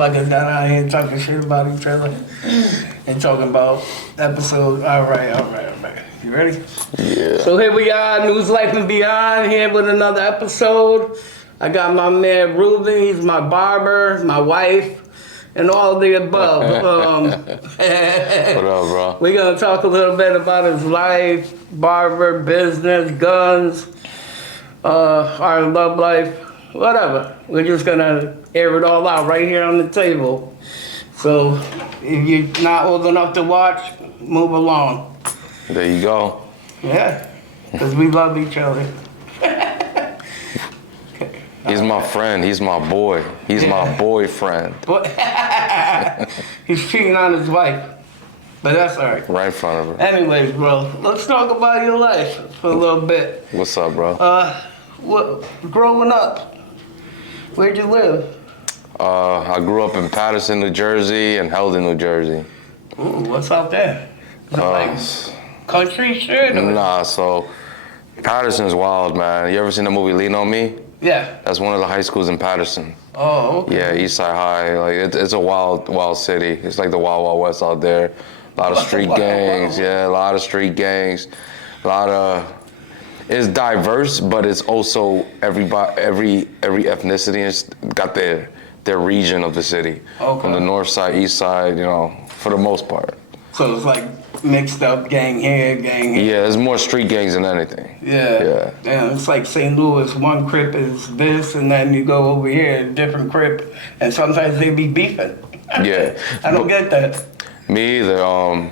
I get down out here talking shit about each other and talking about episodes. All right. You ready? Yeah. So here we are, News Life and Beyond, here with another episode. I got my man Ruben, he's my barber, my wife, and all the above. What up, bro? We're going to talk a little bit about his life, barber, business, guns, our love life, whatever. We're just going to air it all out right here on the table. So if you're not old enough to watch, move along. There you go. Yeah, because we love each other. He's my friend. He's my boy. He's my boyfriend. He's cheating on his wife, but that's all right. Right in front of her. Anyways, bro, let's talk about your life for a little bit. What's up, bro? Growing up, where'd you live? I grew up in Paterson, New Jersey, and Helden, New Jersey. Ooh, what's out there? Is it like country shit? Or? Nah, so Paterson's wild, man. You ever seen the movie Lean on Me? Yeah. That's one of the high schools in Paterson. Oh, okay. Yeah, Eastside High. Like it's a wild city. It's like the Wild Wild West out there. A lot of street gangs. Yeah, a lot of street gangs. A lot of. It's diverse, but it's also every ethnicity has got their region of the city. Okay. From the north side, east side, for the most part. So it's like mixed up gang here, gang here. Yeah, there's more street gangs than anything. Yeah. Damn, it's like St. Louis, one crip is this, and then you go over here, a different crip, and sometimes they be beefing. Yeah. I don't get that. Me either.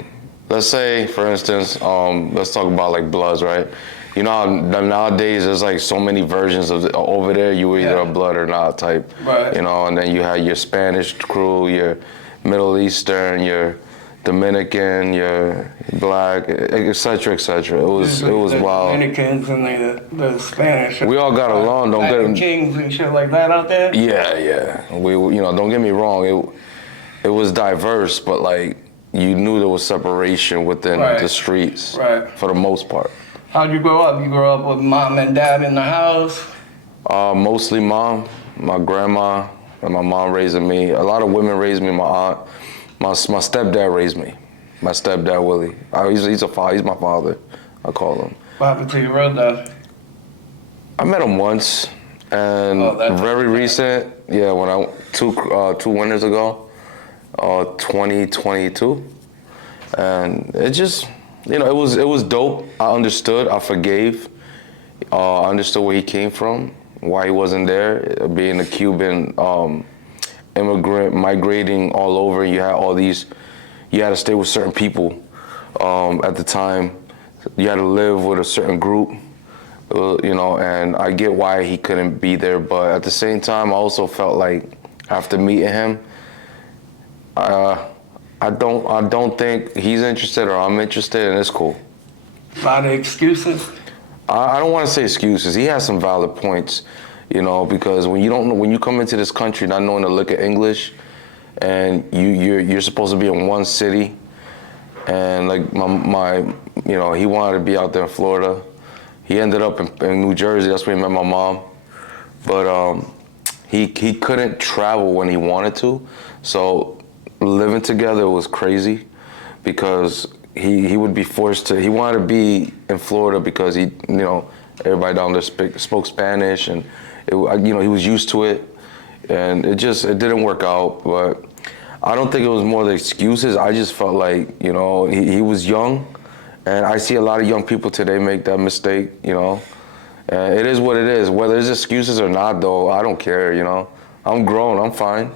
Let's say, for instance, let's talk about like Bloods, right? You know how nowadays there's like so many versions of over there. You were either a Blood or not type. Right. And then you had your Spanish crew, your Middle Eastern, your Dominican, your Black, etc. It was the wild. Dominicans and the Spanish. We all got along. Don't get Latin Kings and shit like that out there. Yeah. We don't get me wrong. It was diverse, but like you knew there was separation within the streets. Right. For the most part. How'd you grow up? You grew up with mom and dad in the house? Mostly mom, my grandma, and my mom raising me. A lot of women raised me. My aunt, my stepdad raised me. My stepdad Willie. He's my father. I call him. What happened to your real dad? I met him once, and very recent. Yeah, when I two winters ago, 2022, and it just. It was dope. I understood. I forgave. I understood where he came from, why he wasn't there. Being a Cuban immigrant, migrating all over, you had to stay with certain people. At the time, you had to live with a certain group. And I get why he couldn't be there, but at the same time, I also felt like after meeting him, I don't think he's interested or I'm interested, and it's cool. A lot of excuses? I don't want to say excuses. He has some valid points, because when you come into this country not knowing to look at English, and you're supposed to be in one city, and like he wanted to be out there in Florida. He ended up in New Jersey. That's where he met my mom, but he couldn't travel when he wanted to, so. Living together was crazy because he would be forced to. He wanted to be in Florida because everybody down there spoke Spanish and he was used to it, and it didn't work out. But I don't think it was more the excuses. I just felt like he was young, and I see a lot of young people today make that mistake. And it is what it is. Whether it's excuses or not, though, I don't care. I'm grown. I'm fine.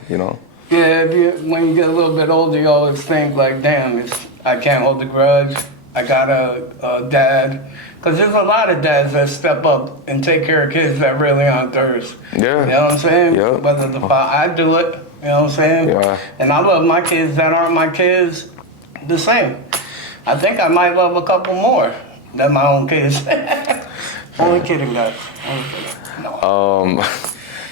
Yeah, when you get a little bit older, you always think like, damn, I can't hold the grudge. I got a dad. Because there's a lot of dads that step up and take care of kids that really aren't theirs. Yeah. You know what I'm saying? Yeah. Whether I do it, you know what I'm saying? Yeah. And I love my kids that aren't my kids the same. I think I might love a couple more than my own kids. Only kidding, guys. No.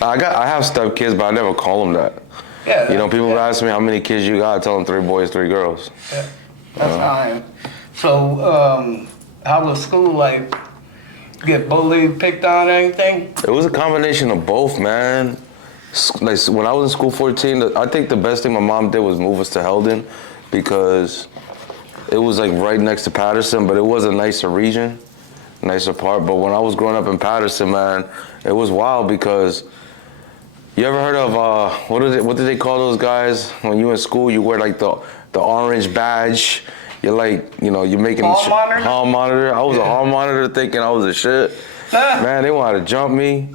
I have step-kids, but I never call them that. Yeah, people ask me how many kids you got. I tell them 3 boys, 3 girls. Yeah, that's how I am. So, how was school like? Get bullied, picked on, anything? It was a combination of both, man. Like when I was in school 14, I think the best thing my mom did was move us to Heldon because it was like right next to Patterson, but it was a nicer region, nicer part. But when I was growing up in Patterson, man, it was wild because you ever heard of what did they call those guys when you in school? You wear like the orange badge. You're like, you're making Hall monitor. I was a hall monitor thinking I was a shit. Man, they wanted to jump me.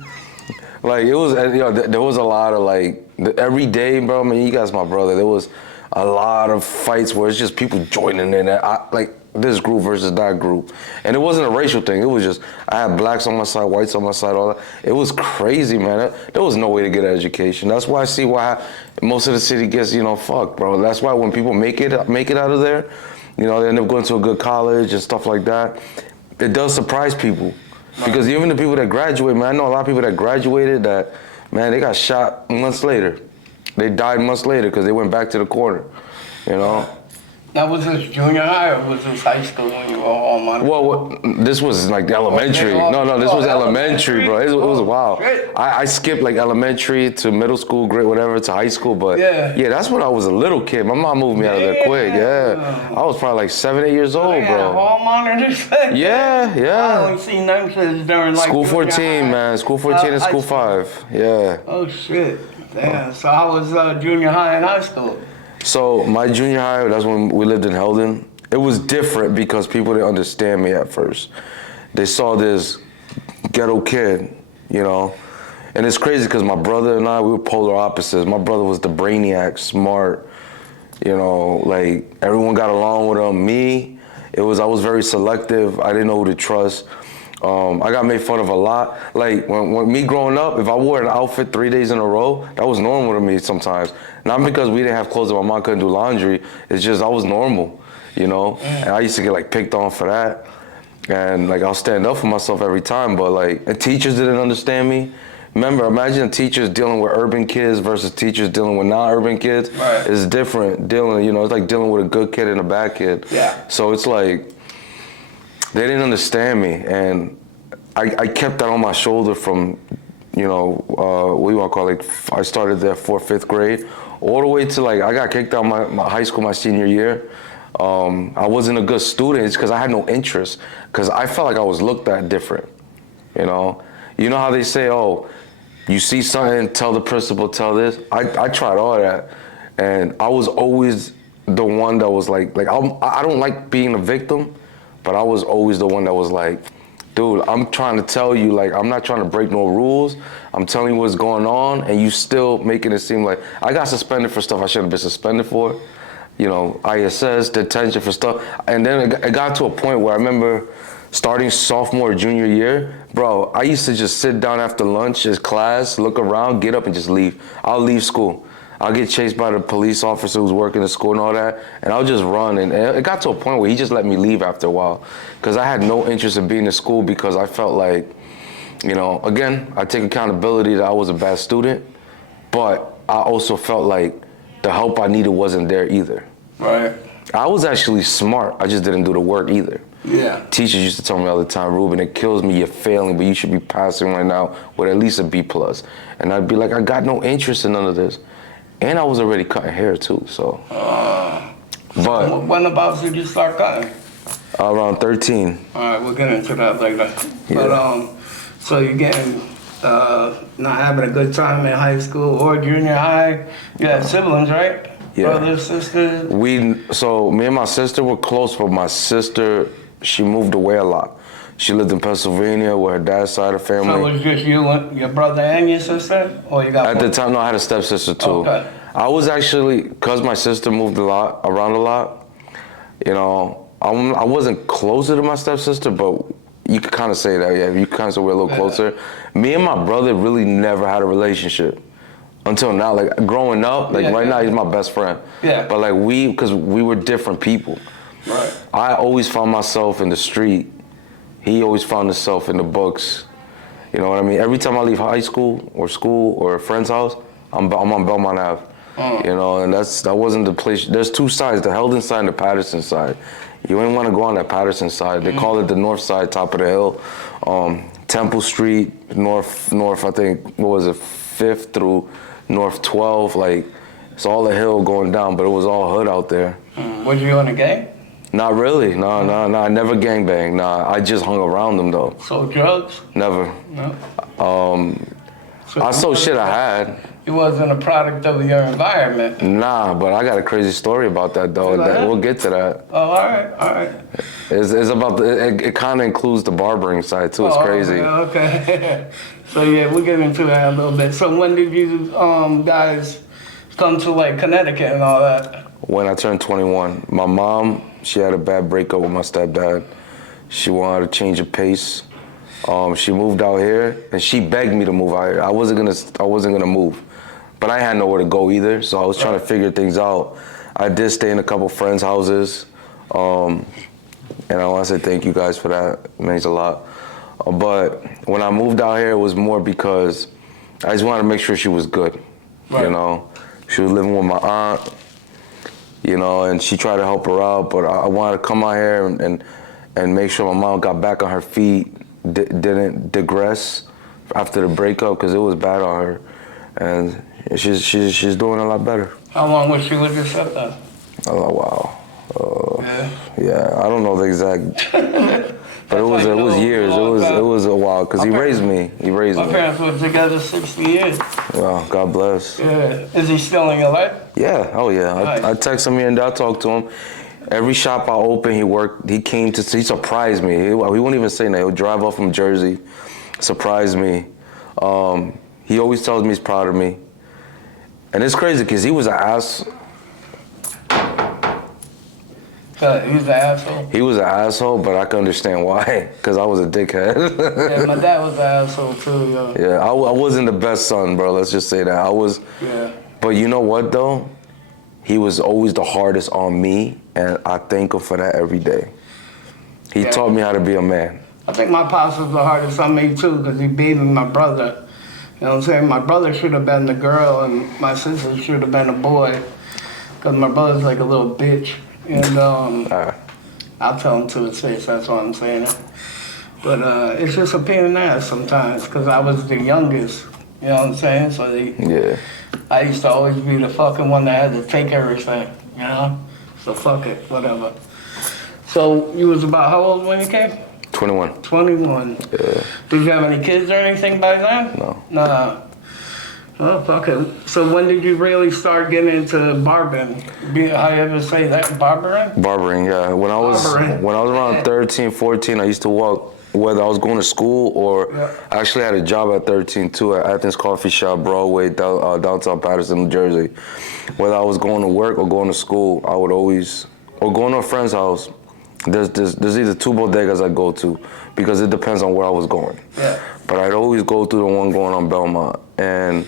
Like it was, there was a lot of like every day, bro. I mean, you guys, my brother. There was a lot of fights where it's just people joining in. Like this group versus that group, and it wasn't a racial thing. It was just I had blacks on my side, whites on my side, all that. It was crazy, man. There was no way to get an education. That's why I see why most of the city gets, fucked, bro. That's why when people make it out of there, they end up going to a good college and stuff like that. It does surprise people. Because even the people that graduate, man, I know a lot of people that graduated that, man, they got shot months later. They died months later because they went back to the corner, Now, was this junior high or was this high school when you were hall monitor? Well, this was like elementary. No, this was elementary, bro. It was wild. I skipped like elementary to middle school, grade, whatever, to high school. But yeah, that's when I was a little kid. My mom moved me out of there quick. Yeah, I was probably like 7, 8 years old, bro. Hall monitors? Yeah. I only seen them since during like School 14, man. School 14 and school 5. Yeah. Oh shit. Damn. So I was junior high and high school. So my junior high, that's when we lived in Heldon. It was different because people didn't understand me at first. They saw this ghetto kid, And it's crazy because my brother and I, we were polar opposites. My brother was the brainiac, smart, like everyone got along with him. Me, I was very selective. I didn't know who to trust. I got made fun of a lot. Like when me growing up, if I wore an outfit 3 days in a row, that was normal to me sometimes. Not because we didn't have clothes and my mom couldn't do laundry. It's just I was normal, And I used to get like picked on for that. And like I'll stand up for myself every time. But like and teachers didn't understand me. Remember, imagine teachers dealing with urban kids versus teachers dealing with non-urban kids. Right. It's different. It's like dealing with a good kid and a bad kid. Yeah. So it's like they didn't understand me, and I kept that on my shoulder from, what do you want to call it? I started there 4th, 5th grade, all the way to like I got kicked out my high school my senior year. I wasn't a good student. It's because I had no interest, because I felt like I was looked at different. You know how they say, oh, you see something, tell the principal, tell this. I tried all that, and I was always the one that was like I don't like being a victim. But I was always the one that was like, dude, I'm trying to tell you, like, I'm not trying to break no rules. I'm telling you what's going on, and you still making it seem like I got suspended for stuff I shouldn't have been suspended for. ISS, detention for stuff. And then it got to a point where I remember starting sophomore, junior year, bro, I used to just sit down after lunch as class, look around, get up and just leave. I'll leave school. I'll get chased by the police officer who's working at school and all that, and I'll just run. And it got to a point where he just let me leave after a while, because I had no interest in being in school, because I felt like, again, I take accountability that I was a bad student, but I also felt like the help I needed wasn't there either. Right. I was actually smart. I just didn't do the work either. Yeah. Teachers used to tell me all the time, Ruben, it kills me, you're failing, but you should be passing right now with at least a B+. And I'd be like, I got no interest in none of this. And I was already cutting hair too, so. But When about did you start cutting? around 13. All right, we'll get into that later. Yeah. But so you're getting not having a good time in high school or junior high. You had siblings, right? Yeah. Brothers, sisters. So me and my sister were close, but my sister, she moved away a lot. She lived in Pennsylvania with her dad's side of the family. So it was just you and your brother and your sister, or you got? At the time, no, I had a stepsister too. Okay. I was actually, because my sister moved around a lot, I wasn't closer to my stepsister, but you could kind of say that, yeah. You kind of say we're a little closer. Me and my brother really never had a relationship until now. Like growing up, right now he's my best friend. Yeah. But like because we were different people. Right. I always found myself in the street. He always found himself in the books. You know what I mean? Every time I leave high school or a friend's house, I'm on Belmont Ave. And that wasn't the place. There's two sides, the Heldon side and the Patterson side. You ain't want to go on that Patterson side. They call it the north side, top of the hill. Temple Street, north, I think, 5th through North 12, like it's all a hill going down, but it was all hood out there. Was you in a gang? Not really, no, I never gangbanged. Nah, I just hung around them though. Sold drugs? Never. No. So I sold shit I had. You wasn't a product of your environment. Nah, but I got a crazy story about that though. Go ahead. We'll get to that. Oh, all right. It's about it kind of includes the barbering side too. It's crazy. Okay. So yeah, we'll get into that a little bit. So when did you guys come to like Connecticut and all that? When I turned 21, my mom, she had a bad breakup with my stepdad. She wanted to change of pace. She moved out here, and she begged me to move out here. I wasn't gonna move, but I had nowhere to go either. So I was trying to figure things out. I did stay in a couple friends' houses, and I want to say thank you guys for that. It means a lot. But when I moved out here, it was more because I just wanted to make sure she was good. Right. You know, she was living with my aunt. You know, and she tried to help her out, but I wanted to come out here and make sure my mom got back on her feet, didn't digress after the breakup, because it was bad on her, and she's doing a lot better. How long was she with your stepdad? Oh wow. Yeah. Yeah, I don't know the exact, but it was years. It was a while because he raised me. My parents were together 60 years. Well, God bless. Yeah. Is he still in your life? Yeah. Oh yeah. Nice. I text him here and I talk to him. Every shop I opened, he came to. He surprised me. He won't even say that. He'll drive up from Jersey, surprise me. He always tells me he's proud of me, and it's crazy because he was an ass. He was an asshole. He was an asshole, but I can understand why, because I was a dickhead. Yeah, my dad was an asshole too, yo. Yeah, I wasn't the best son, bro. Let's just say that. I was. Yeah. But you know what, though? He was always the hardest on me, and I thank him for that every day. He taught me how to be a man. I think my pops was the hardest on me too, because he babied my brother. You know what I'm saying? My brother should have been the girl, and my sister should have been a boy, because my brother's like a little bitch. And I'll tell him to his face, that's why I'm saying it. But it's just a pain in the ass sometimes, because I was the youngest, you know what I'm saying? So Yeah. I used to always be the fucking one that had to take everything, you know? So fuck it, whatever. So you was about how old when you came? 21. 21. Yeah. Did you have any kids or anything by then? No. Nah. Oh, fuck it. So when did you really start getting into barbering? How you ever say that? Barbering? Barbering, yeah. When I was around 13, 14, I used to walk, whether I was going to school or I actually had a job at 13 too at Athens Coffee Shop, Broadway, downtown Patterson, New Jersey. Whether I was going to work or going to school, I would always, or going to a friend's house. There's either two bodegas I'd go to because it depends on where I was going. Yeah. But I'd always go to the one going on Belmont, and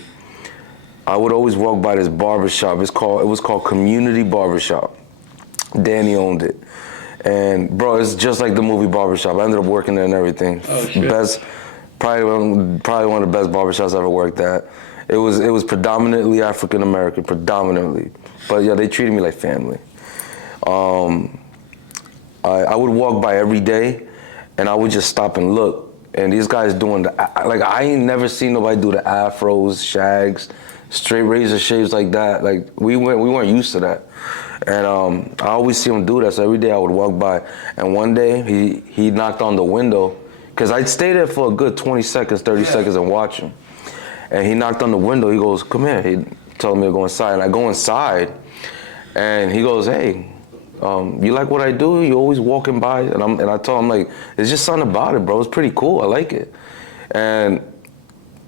I would always walk by this barbershop. It was called Community Barbershop. Danny owned it. And bro, it's just like the movie Barbershop. I ended up working there and everything. Oh, shit. Probably one of the best barbershops I ever worked at. It was predominantly African American, predominantly. But yeah, they treated me like family. I would walk by every day, and I would just stop and look. And these guys doing I ain't never seen nobody do the afros, shags, straight razor shaves like that. Like we weren't used to that. And I always see him do that. So every day I would walk by, and one day he knocked on the window, because I'd stay there for a good 20 seconds, 30 seconds and watch him. And he knocked on the window. He goes, "Come here." He told me to go inside, and I go inside, and he goes, "Hey, you like what I do? You always walking by?" And I told him, like, "There's just something about it, bro. It's pretty cool. I like it." And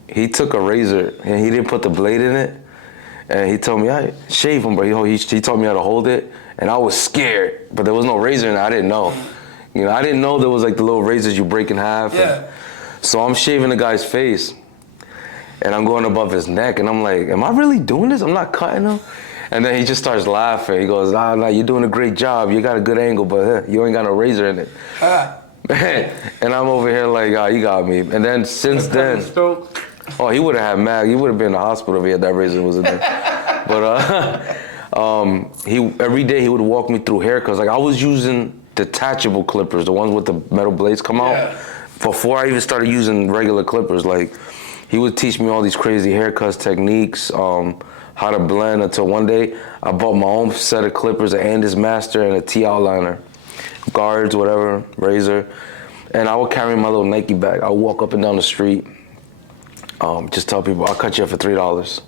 he took a razor and he didn't put the blade in it. And he told me, "I shave him," bro. He taught me how to hold it, and I was scared. But there was no razor in it. I didn't know. You know, I didn't know there was like the little razors you break in half. Yeah. So I'm shaving the guy's face, and I'm going above his neck, and I'm like, "Am I really doing this? I'm not cutting him." And then he just starts laughing. He goes, "Nah, you're doing a great job. You got a good angle, but you ain't got no razor in it." And I'm over here like, "You got me." And then since then, oh, he would have had mad. He would have been in the hospital if he had that razor was in there. But every day he would walk me through haircuts. Like I was using detachable clippers, the ones with the metal blades come out, before I even started using regular clippers. Like he would teach me all these crazy haircuts, techniques, how to blend, until one day I bought my own set of clippers, an Andis Master and a T outliner, guards, whatever, razor. And I would carry my little Nike bag. I would walk up and down the street, just tell people, I'll cut you up for $3.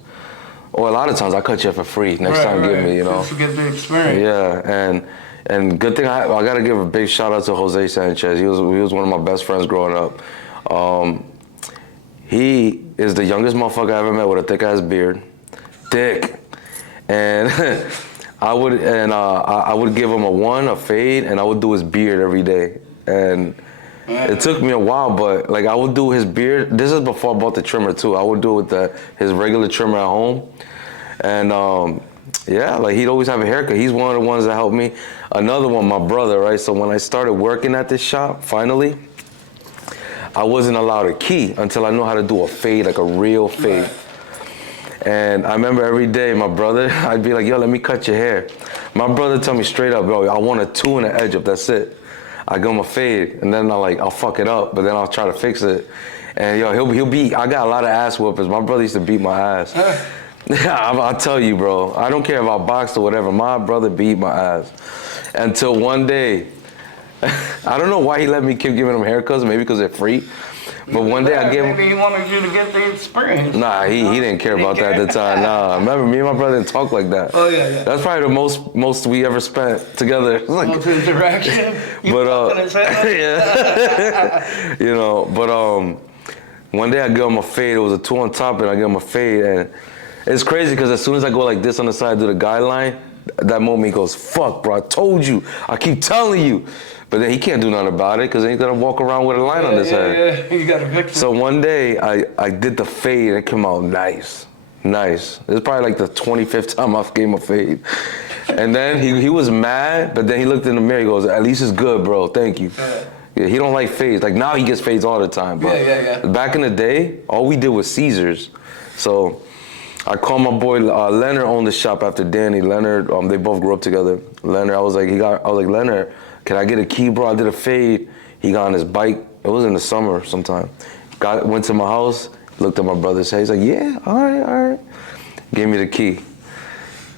Or a lot of times I'll cut you up for free. Next time, give me, you know. Just to get the experience. Yeah, and good thing I gotta give a big shout out to Jose Sanchez. He was one of my best friends growing up. He is the youngest motherfucker I ever met with a thick ass beard, thick, and I would give him a fade, and I would do his beard every day. And it took me a while, but like I would do his beard. This is before I bought the trimmer too. I would do it with his regular trimmer at home, and yeah, like he'd always have a haircut. He's one of the ones that helped me. Another one, my brother, right? So when I started working at this shop, finally, I wasn't allowed a key until I knew how to do a fade, like a real fade. Right. And I remember every day, my brother, I'd be like, yo, let me cut your hair. My brother told me straight up, bro, I want a 2 and an edge up, that's it. I give him a fade, and then I'll fuck it up, but then I'll try to fix it. And yo, I got a lot of ass whoopers. My brother used to beat my ass. I'll tell you, bro, I don't care if I boxed or whatever, my brother beat my ass. Until one day, I don't know why he let me keep giving him haircuts, maybe because they're free. But one day I gave him... Maybe he wanted you to get the experience. Nah, he didn't care about that at the time. Nah, remember, me and my brother didn't talk like that. Oh, yeah. That's probably the most we ever spent together. Like, most interaction. But, yeah. You know, but one day I give him a fade. It was a 2 on top, and I give him a fade. And it's crazy because as soon as I go like this on the side, do the guideline, that moment he goes, fuck, bro, I told you. I keep telling you. But then he can't do nothing about it because then he's gonna walk around with a line on his head. Yeah, you gotta fix it. So one day I did the fade and it came out nice. It was probably like the 25th time I gave him a fade. And then he was mad, but then he looked in the mirror, he goes, at least it's good, bro, thank you. Yeah, he don't like fades. Like now he gets fades all the time. But back in the day, all we did was Caesars. So I called my boy, Leonard owned the shop after Danny. Leonard, they both grew up together. Leonard, I was like, Leonard, can I get a key, bro? I did a fade. He got on his bike. It was in the summer sometime. Went to my house, looked at my brother's head. He's like, yeah, all right. Gave me the key.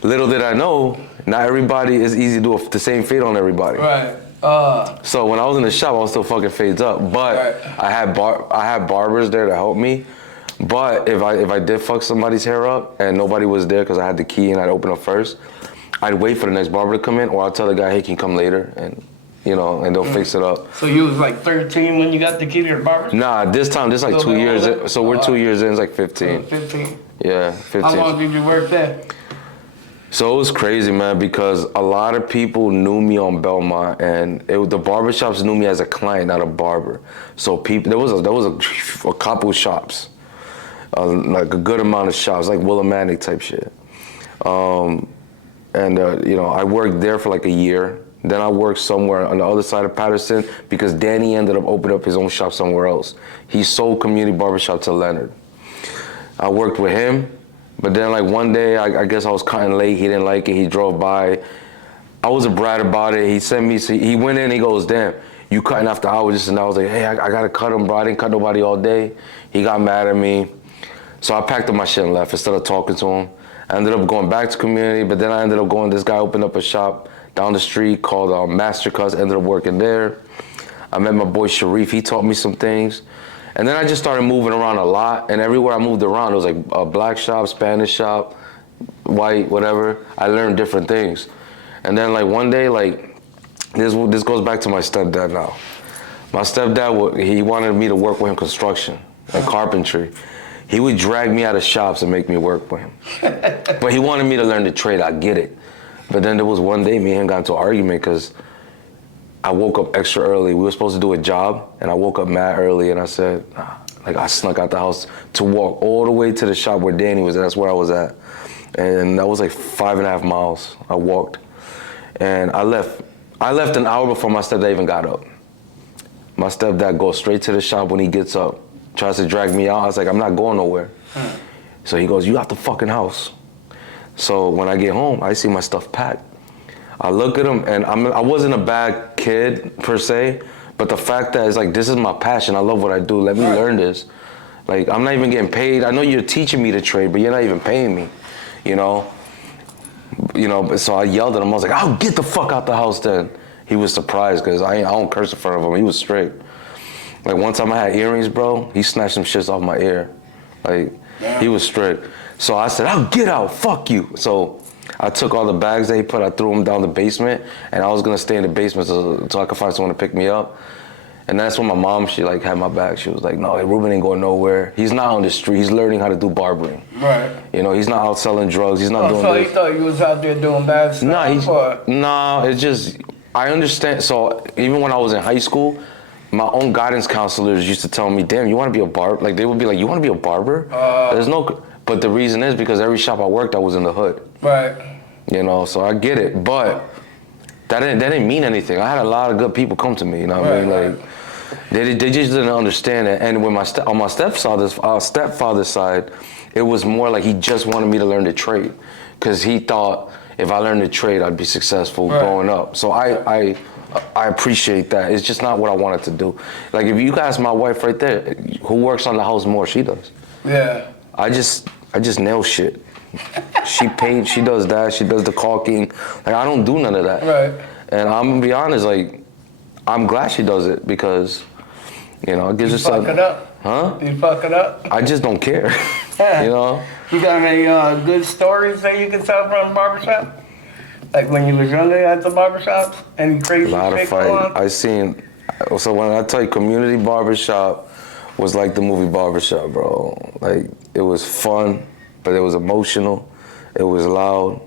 Little did I know, not everybody is easy to do the same fade on everybody. Right. So when I was in the shop, I was still fucking fades up. But right. I had barbers there to help me. But if I did fuck somebody's hair up and nobody was there because I had the key and I'd open up first, I'd wait for the next barber to come in, or I'll tell the guy, hey, can you come later? And you know, and they'll fix it up. So you was like 13 when you got the key to the barber? Nah, this like 2 years in. So we're 2 years in, it's like 15. 15? Yeah, 15. How long did you work there? So it was crazy, man, because a lot of people knew me on Belmont, and the barbershops knew me as a client, not a barber. So there was a couple shops, like a good amount of shops, like Willimantic type shit. You know, I worked there for like a year. Then I worked somewhere on the other side of Patterson because Danny ended up opening up his own shop somewhere else. He sold Community Barbershop to Leonard. I worked with him, but then like one day, I guess I was cutting late. He didn't like it. He drove by. I was a brat about it. He went in, he goes, damn, you cutting after hours? And I was like, hey, I gotta cut him, bro. I didn't cut nobody all day. He got mad at me. So I packed up my shit and left instead of talking to him. I ended up going back to Community, but then I ended up this guy opened up a shop down the street called Master Cuts, ended up working there. I met my boy Sharif, he taught me some things. And then I just started moving around a lot, and everywhere I moved around, it was like a black shop, Spanish shop, white, whatever. I learned different things. And then like one day, like, this goes back to my stepdad now. My stepdad, he wanted me to work with him construction and carpentry. He would drag me out of shops and make me work with him. But he wanted me to learn the trade, I get it. But then there was one day me and him got into an argument because I woke up extra early. We were supposed to do a job, and I woke up mad early, and I said, nah. Like I snuck out the house to walk all the way to the shop where Danny was at. That's where I was at. And that was like 5.5 miles. I walked. And I left an hour before my stepdad even got up. My stepdad goes straight to the shop when he gets up, tries to drag me out. I was like, I'm not going nowhere. So he goes, you out the fucking house. So when I get home, I see my stuff packed. I look at him, and I wasn't a bad kid per se, but the fact that it's like, this is my passion. I love what I do. Let me learn this. Like, I'm not even getting paid. I know you're teaching me to trade, but you're not even paying me, you know? But so I yelled at him. I was like, "I'll get the fuck out the house then." He was surprised because I don't curse in front of him. He was straight. Like, one time I had earrings, bro. He snatched some shits off my ear. Like, he was straight. So I said, "I'll get out, fuck you." So I took all the bags that he put, I threw them down the basement, and I was gonna stay in the basement so I could find someone to pick me up. And that's when my mom, she like had my back. She was like, "No, Ruben ain't going nowhere. He's not on the street. He's learning how to do barbering. Right. You know, he's not out selling drugs. He's not doing so this." he thought you was out there doing bad stuff? No, it's just, I understand. So even when I was in high school, my own guidance counselors used to tell me, "Damn, you want to be a barber?" Like, they would be like, "You want to be a barber?" There's no, but the reason is because every shop I worked, I was in the hood. Right. You know, so I get it, but that didn't mean anything. I had a lot of good people come to me. You know what I mean? Like, they just didn't understand it. And when on my stepfather's side, it was more like he just wanted me to learn the trade, because he thought if I learned the trade, I'd be successful growing up. So I appreciate that. It's just not what I wanted to do. Like, if you ask my wife right there, who works on the house more, she does. Yeah. I just nail shit. She paints, she does that, she does the caulking. Like, I don't do none of that. Right. And I'm gonna be honest, like, I'm glad she does it, because, you know, it gives us Fuck it up. Huh? You fuck it up? I just don't care. You know? You got any good stories that you can tell from the barbershop? Like when you was younger at the barbershops? Any crazy A lot of shit fight. going on? So when I tell you, community barbershop was like the movie Barbershop, bro. Like, it was fun, but it was emotional. It was loud.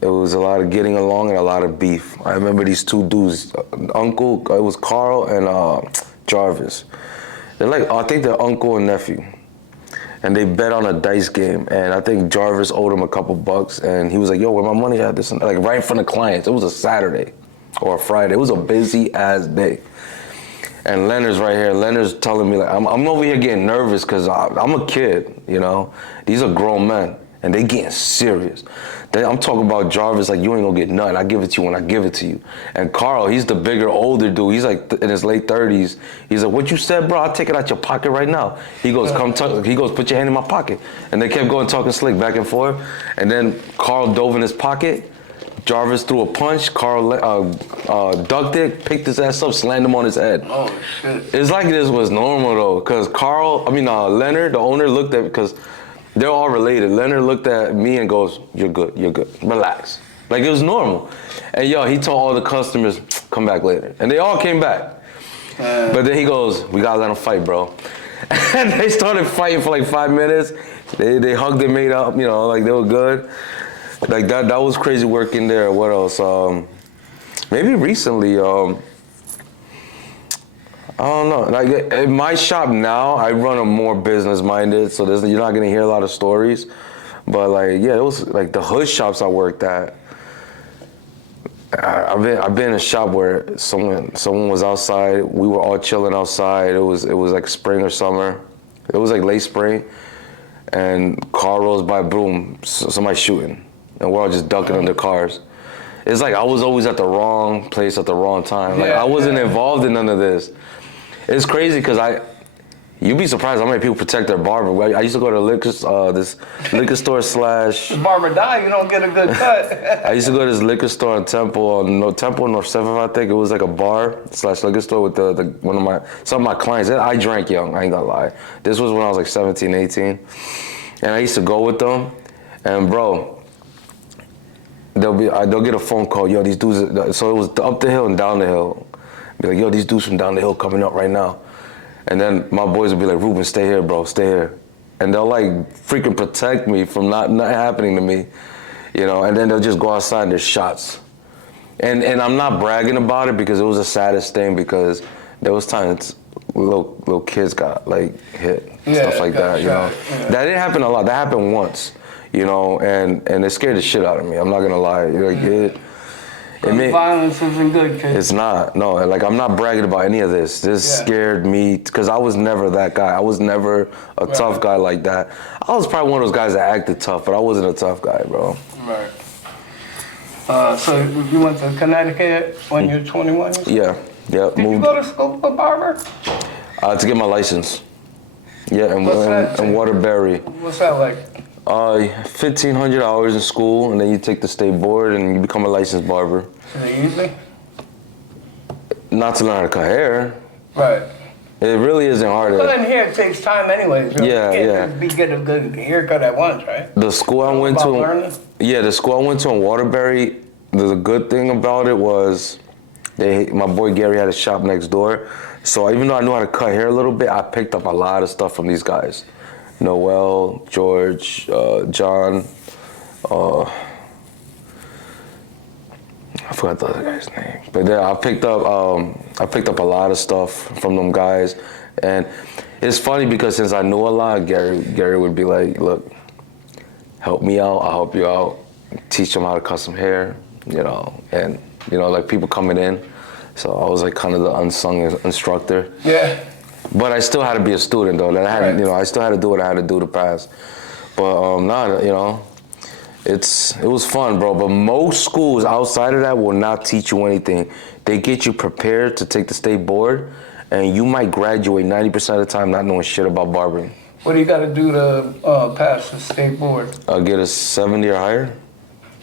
It was a lot of getting along and a lot of beef. I remember these two dudes, uncle, it was Carl and Jarvis. They're like, I think they're uncle and nephew. And they bet on a dice game, and I think Jarvis owed him a couple bucks, and he was like, "Yo, where my money at?" This and like right in front of clients. It was a Saturday or a Friday. It was a busy ass day. And Leonard's right here. Leonard's telling me, like, I'm over here getting nervous because I'm a kid, you know. These are grown men, and they getting serious. I'm talking about Jarvis like, "You ain't gonna get nothing. I give it to you when I give it to you." And Carl, he's the bigger, older dude. He's like in his late 30s. He's like, "What you said, bro? I'll take it out your pocket right now." He goes, he goes, "Put your hand in my pocket." And they kept going talking slick back and forth. And then Carl dove in his pocket. Jarvis threw a punch. Carl ducked it, picked his ass up, slammed him on his head. Oh, shit. It's like this was normal, though, because Leonard, the owner, looked at, because they're all related. Leonard looked at me and goes, you're good, relax. Like, it was normal. And yo, he told all the customers, "Come back later." And they all came back. But then he goes, "We gotta let them fight, bro." And they started fighting for like 5 minutes. They hugged and made up, you know, like they were good. Like that was crazy working there. What else? Maybe recently, I don't know. Like, in my shop now, I run a more business-minded, so you're not gonna hear a lot of stories. But like, yeah, it was like the hood shops I worked at. I've been in a shop where someone was outside. We were all chilling outside. It was like spring or summer. It was like late spring, and car rolls by, boom, somebody shooting, and we're all just ducking under cars. It's like I was always at the wrong place at the wrong time. Like, I wasn't involved in none of this. It's crazy because you'd be surprised how many people protect their barber. I used to go to this liquor store slash. The barber die, you don't get a good cut. I used to go to this liquor store on Temple North 7th, I think. It was like a bar slash liquor store with some of my clients. I drank young, I ain't gonna lie. This was when I was like 17, 18. And I used to go with them, and bro, they'll get a phone call, "Yo, these dudes," so it was up the hill and down the hill. Be like, "Yo, these dudes from down the hill coming up right now." And then my boys would be like, "Ruben, stay here, bro, stay here." And they'll like freaking protect me from not happening to me, you know. And then they'll just go outside and there's shots. And I'm not bragging about it because it was the saddest thing, because there was times little kids got like hit, stuff like that, you know. Yeah. That didn't happen a lot. That happened once, you know, and it scared the shit out of me. I'm not gonna lie. Like, violence isn't good, kid. It's not. No, like, I'm not bragging about any of this. This scared me because I was never that guy. I was never a tough guy like that. I was probably one of those guys that acted tough, but I wasn't a tough guy, bro. Right. So you went to Connecticut when you were 21? Yeah. Did you go to school for barber? To get my license. Yeah, and, What's that? and Waterbury. What's that like? $1,500 in school, and then you take the state board and you become a licensed barber. Is it easy? Not to learn how to cut hair. Right. It really isn't hard. Well, in here it takes time anyways. Right? Yeah, you yeah. can't just get a good haircut at once, right? The school I went About to, learning? yeah, the school I went to in Waterbury. The good thing about it was, my boy Gary had a shop next door. So even though I knew how to cut hair a little bit, I picked up a lot of stuff from these guys. Noel, George, John. I forgot the other guy's name, but yeah, I picked up a lot of stuff from them guys, and it's funny because since I knew a lot, Gary would be like, "Look, help me out. I'll help you out. Teach them how to cut some hair, and like people coming in." So I was like kind of the unsung instructor. Yeah. But I still had to be a student though. That I had, Right. I still had to do what I had to do to pass. But it was fun, bro. But most schools outside of that will not teach you anything. They get you prepared to take the state board, and you might graduate 90% of the time not knowing shit about barbering. What do you got to do to pass the state board? Get a 70 or higher.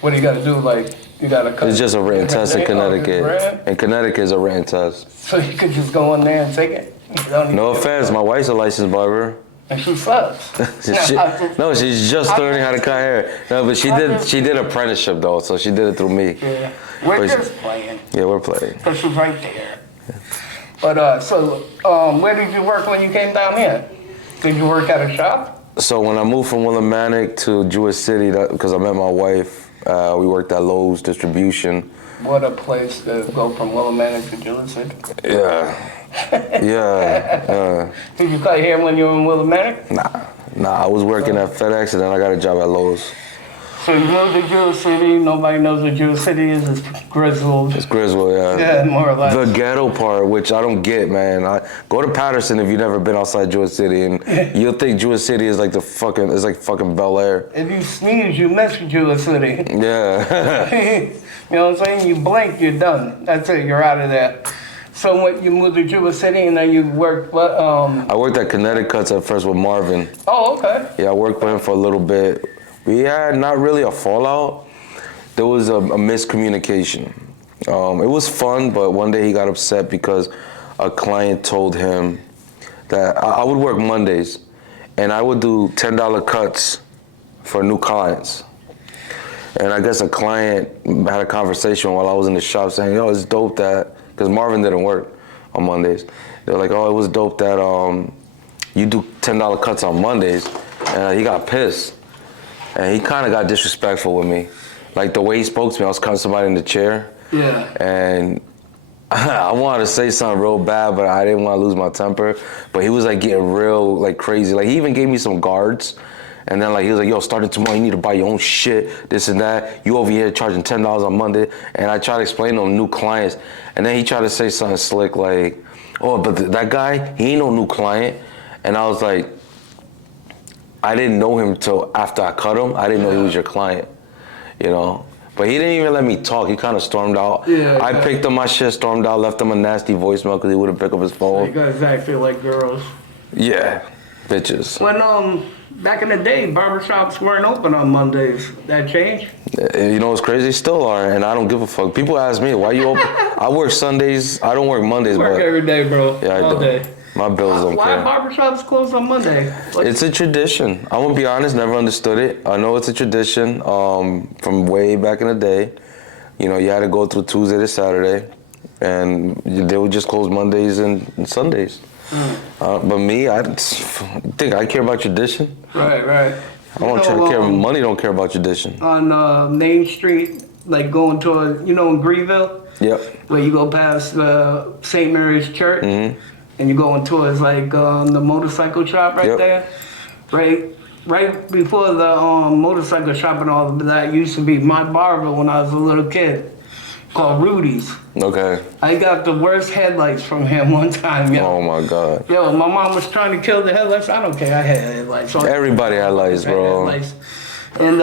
What do you got to do? Like, you got to cut? It's just a written test in Oh, Connecticut. it's written? In Connecticut, it's a written test. So you could just go in there and take it? You don't need No to- offense, my wife's a licensed barber. And she sucks. No, she's just learning how to cut hair. No, but she did apprenticeship though, so she did it through me. Yeah. We're But- just playing. Yeah, we're playing. Because she's right there. But, where did you work when you came down here? Did you work at a shop? So when I moved from Willimantic to Jewish City, because I met my wife, we worked at Lowe's Distribution. What a place to go from Willimantic to Jillison. Yeah, yeah. Did you cut hair when you were in Willimantic? Nah. I was working at FedEx, and then I got a job at Lowe's. So you moved to Jewish City. Nobody knows what Jewish City is. It's Griswold. It's Griswold, yeah. Yeah, more or less. The ghetto part, which I don't get, man. Go to Patterson if you've never been outside Jewish City, and you'll think Jewish City is like fucking Bel Air. If you sneeze, you miss Jewish City. Yeah. You know what I'm saying? You blink, you're done. That's it. You're out of there. So when you moved to Jewish City and then you worked, what? I worked at Connecticut at first with Marvin. Oh, okay. Yeah, I worked with him for a little bit. We had not really a fallout. There was a miscommunication. It was fun, but one day he got upset because a client told him that I would work Mondays, and I would do $10 cuts for new clients. And I guess a client had a conversation while I was in the shop saying, "Yo, it's dope that," because Marvin didn't work on Mondays. They're like, "Oh, it was dope that you do $10 cuts on Mondays," and he got pissed. And he kind of got disrespectful with me. Like the way he spoke to me, I was cutting somebody in the chair. Yeah. And I wanted to say something real bad, but I didn't want to lose my temper. But he was like getting real like crazy. Like he even gave me some guards. And then like he was like, "Yo, starting tomorrow, you need to buy your own shit, this and that. You over here charging $10 on Monday." And I tried to explain to him new clients. And then he tried to say something slick like, "Oh, but that guy, he ain't no new client." And I was like, I didn't know him till after I cut him. I didn't know he was your client, But he didn't even let me talk. He kind of stormed out. Yeah, I picked up my shit, stormed out, left him a nasty voicemail because he wouldn't pick up his You phone. guys act feel like girls. Yeah, bitches. When back in the day, barbershops weren't open on Mondays. That changed? You know what's crazy? Still are, and I don't give a fuck. People ask me, why you open? I work Sundays. I don't work Mondays, Work but every day, bro. yeah, I All do. day. My bills don't Why care. barbershops close on Monday? Like, It's a tradition. I'm gonna be honest, never understood it. I know it's a tradition from way back in the day. You had to go through Tuesday to Saturday, and they would just close Mondays and Sundays. But me, I think I care about tradition. right. I don't try to care. Money don't care about tradition. On Main Street, like going to in Greenville, Yep. where you go past St. Mary's Church, Mm-hmm. and you're going towards like the motorcycle shop right Yep. there, right before the motorcycle shop and all of that used to be my barber when I was a little kid, called Rudy's. Okay. I got the worst headlights from him one time, yo. Oh my God. Yo, my mom was trying to kill the headlights. I don't care. I had headlights. Everybody had lights, bro. Headlights. And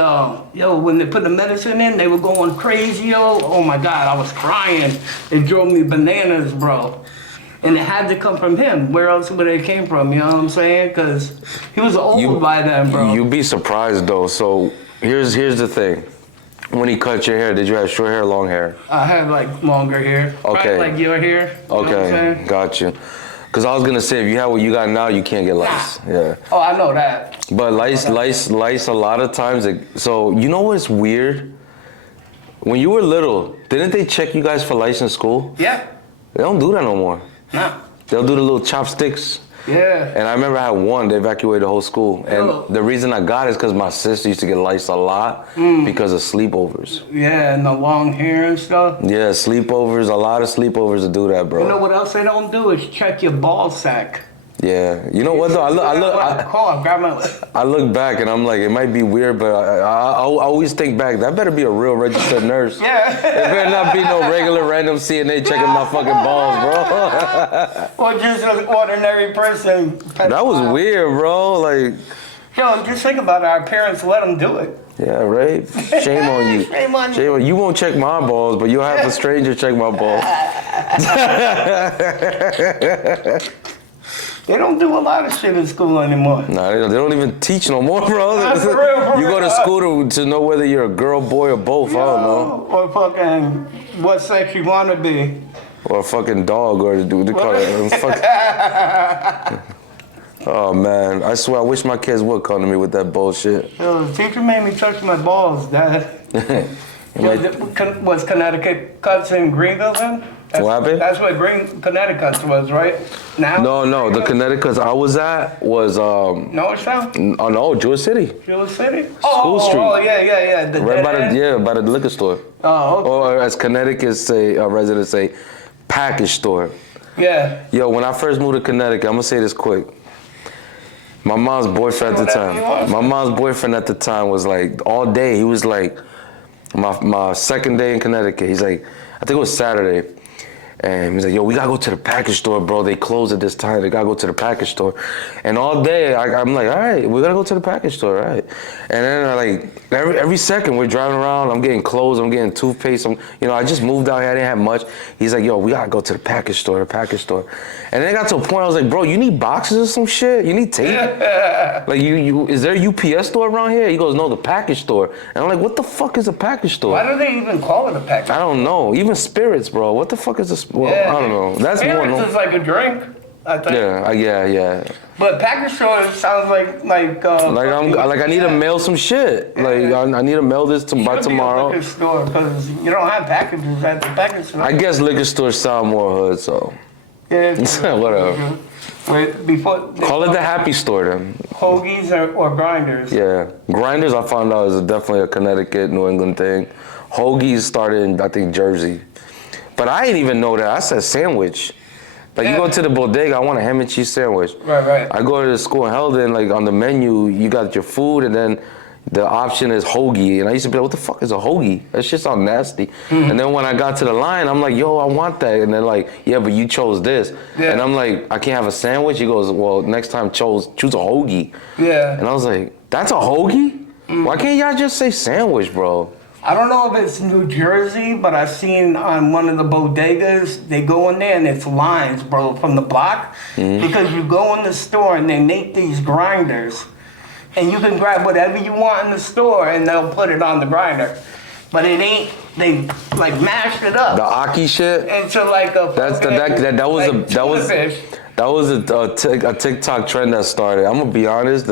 when they put the medicine in, they were going crazy, yo. Oh my God, I was crying. It drove me bananas, bro. And it had to come from him. Where else would it came from? You know what I'm saying? Because he was old by then, bro. You'd be surprised though. So here's the thing. When he cut your hair, did you have short hair or long hair? I had like longer hair. Okay. Probably like your hair. You know what I'm Okay, saying? got you. Because I was going to say, if you have what you got now, you can't get lice. Yeah. Oh, I know that. But lice, a lot of times. So you know what's weird? When you were little, didn't they check you guys for lice in school? Yeah. They don't do that no more. Nah. They'll do the little chopsticks. Yeah. And I remember I had one, they evacuated the whole school. And Yo. the reason I got it is because my sister used to get lice a lot because of sleepovers. Yeah, and the long hair and stuff. Yeah, sleepovers, a lot of sleepovers to do that, bro. You know what else they don't do is check your ball sack. Yeah. You know what though? I look back and I'm like, it might be weird, but I always think back, that better be a real registered nurse. Yeah. It better not be no regular random CNA checking my fucking balls, bro. Or just an ordinary person. That was weird, bro. Like, Yo, just think about it. Our parents let them do it. yeah, right? Shame on you. Shame on you. Shame on you. You won't check my balls, but you'll have a stranger check my balls. They don't do a lot of shit in school anymore. Nah, they don't even teach no more, bro. Nah, for real, You go to school to know whether you're a girl, boy, or both. I don't know. Or fucking what sex you want to be. Or a fucking dog, or the call it. Oh man, I swear I wish my kids would come to me with that bullshit. Yo, the teacher made me touch my balls, Dad. Was Connecticut cuts in Greenville then? What happened? That's what Connecticut was, right? Now? No, the Connecticut I was at was Norristown? oh no, Jewish City. Jewish City? School Street. Oh, yeah. Right by the liquor store. Oh, okay. Or as Connecticut say, residents say, package store. Yeah. Yo, when I first moved to Connecticut, I'm gonna say this quick. My mom's boyfriend at the time. My mom's boyfriend at the time was like all day. He was like my second day in Connecticut. He's like, I think it was Saturday. And he's like, yo, we gotta go to the package store, bro. They close at this time. They gotta go to the package store. And all day, I'm like, all right, we gotta go to the package store, all right. And then like every second we're driving around, I'm getting clothes, I'm getting toothpaste. I just moved out here, I didn't have much. He's like, yo, we gotta go to the package store. And then it got to a point, I was like, bro, you need boxes or some shit? You need tape? Like, is there a UPS store around here? He goes, no, the package store. And I'm like, what the fuck is a package store? Why do they even call it a package? I don't know. Even spirits, bro. What the fuck is this? Well, Yeah, I don't know. That's more. Spirits is like a drink, I think. Yeah. But package store sounds like I need to mail some shit. Like I need to mail this by tomorrow. Liquor store because you don't have packages at the package store. I guess liquor stores sound more hood, so Yeah. whatever. Wait, before Call it the happy store then. Hoagies or grinders. Yeah, grinders I found out is definitely a Connecticut, New England thing. Hoagies started in I think Jersey, but I didn't even know that. I said sandwich. Like you go to the bodega, I want a ham and cheese sandwich. Right. I go to the school in Helden, like on the menu, you got your food and then the option is hoagie. And I used to be like, what the fuck is a hoagie? That shit sound nasty. Mm-hmm. And then when I got to the line, I'm like, yo, I want that. And they're like, yeah, but you chose this. Yeah. And I'm like, I can't have a sandwich? He goes, well, next time choose a hoagie. Yeah. And I was like, that's a hoagie? Mm-hmm. Why can't y'all just say sandwich, bro? I don't know if it's New Jersey, but I've seen on one of the bodegas, they go in there and it's lines, bro, from the block. Mm-hmm. Because you go in the store and they make these grinders. And you can grab whatever you want in the store and they'll put it on the grinder. But it ain't, they like mashed it up. The Aki shit? Into like a That was a TikTok trend that started. I'm gonna be honest,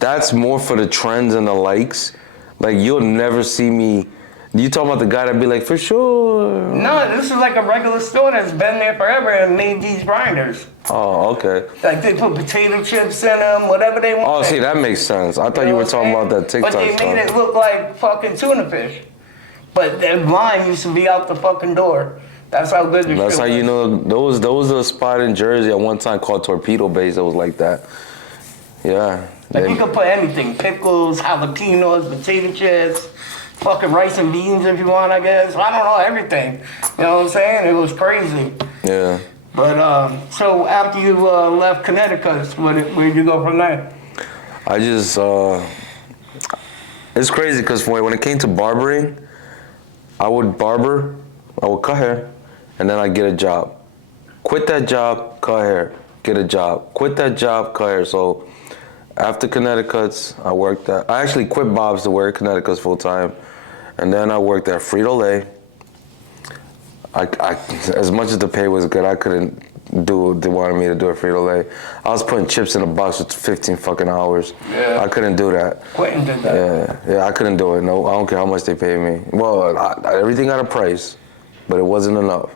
that's more for the trends and the likes. Like you'll never see me. You talking about the guy that be like, for sure. No, this is like a regular store that's been there forever and made these grinders. Oh, okay. Like they put potato chips in them, whatever they want. Oh, see, that makes sense. I thought you were talking about that TikTok But they stuff. made it look like fucking tuna fish. But that line used to be out the fucking door. That's how good the shit was. That's how you know. There was a spot in Jersey at one time called Torpedo Base that was like that. Yeah. Like you could put anything, pickles, jalapenos, potato chips, fucking rice and beans if you want, I guess. I don't know, everything. You know what I'm saying? It was crazy. Yeah. But, so after you left Connecticut, where'd you go from there? I just, it's crazy because when it came to barbering, I would cut hair, and then I'd get a job. Quit that job, cut hair. Get a job. Quit that job, cut hair. So after Connecticut's, I actually quit Bob's to work at Connecticut's full time. And then I worked at Frito-Lay. As much as the pay was good, I couldn't do what they wanted me to do at Frito-Lay. I was putting chips in a box for 15 fucking hours. Yeah. I couldn't do that. Quentin did that. Yeah, I couldn't do it. No, I don't care how much they paid me. Well, everything got a price, but it wasn't enough.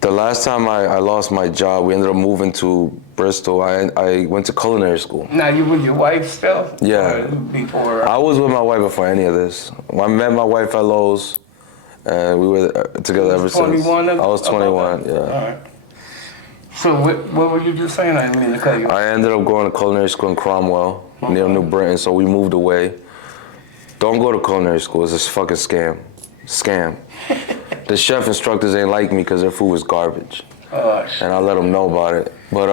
The last time I lost my job, we ended up moving to Bristol. I went to culinary school. Now you with your wife still? Yeah. Or before. I was with my wife before any of this. I met my wife at Lowe's, and we were together ever since. 21? I was 21, yeah. All right. So what were you just saying? I didn't mean to cut you. I ended up going to culinary school in Cromwell, near New Britain, so we moved away. Don't go to culinary school, it's a fucking scam. The chef instructors ain't like me because their food was garbage. Oh, shit. And I let them know about it. But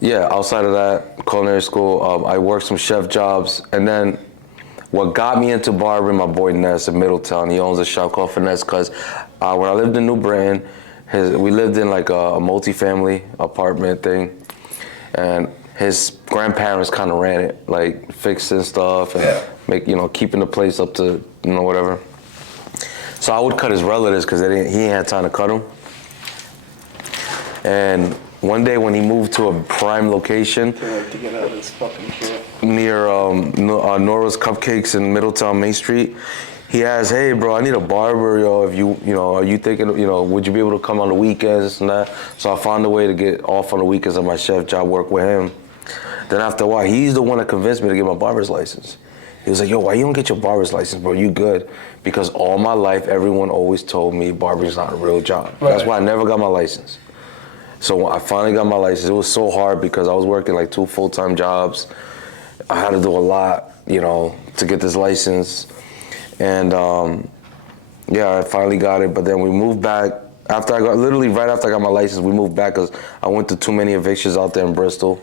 yeah, outside of that, culinary school, I worked some chef jobs. And then what got me into barbering, my boy Ness in Middletown, he owns a shop called Finesse, because when I lived in New Britain, we lived in like a multi-family apartment thing. And his grandparents kind of ran it, like fixing stuff and keeping the place up to, whatever. So I would cut his relatives because he ain't had time to cut them. And one day when he moved to a prime location To get out of this fucking shit. near Nora's Cupcakes in Middletown Main Street, he asked, "Hey, bro, I need a barber, yo. If are you thinking, would you be able to come on the weekends and that?" So I found a way to get off on the weekends of my chef job, work with him. Then after a while, he's the one that convinced me to get my barber's license. He was like, "Yo, why you don't get your barber's license, bro? You good?" Because all my life, everyone always told me barbering's not a real job. Right. That's why I never got my license. So when I finally got my license, it was so hard because I was working like 2 full-time jobs. I had to do a lot, to get this license. And I finally got it. But then we moved back. Right after I got my license, we moved back because I went to too many evictions out there in Bristol.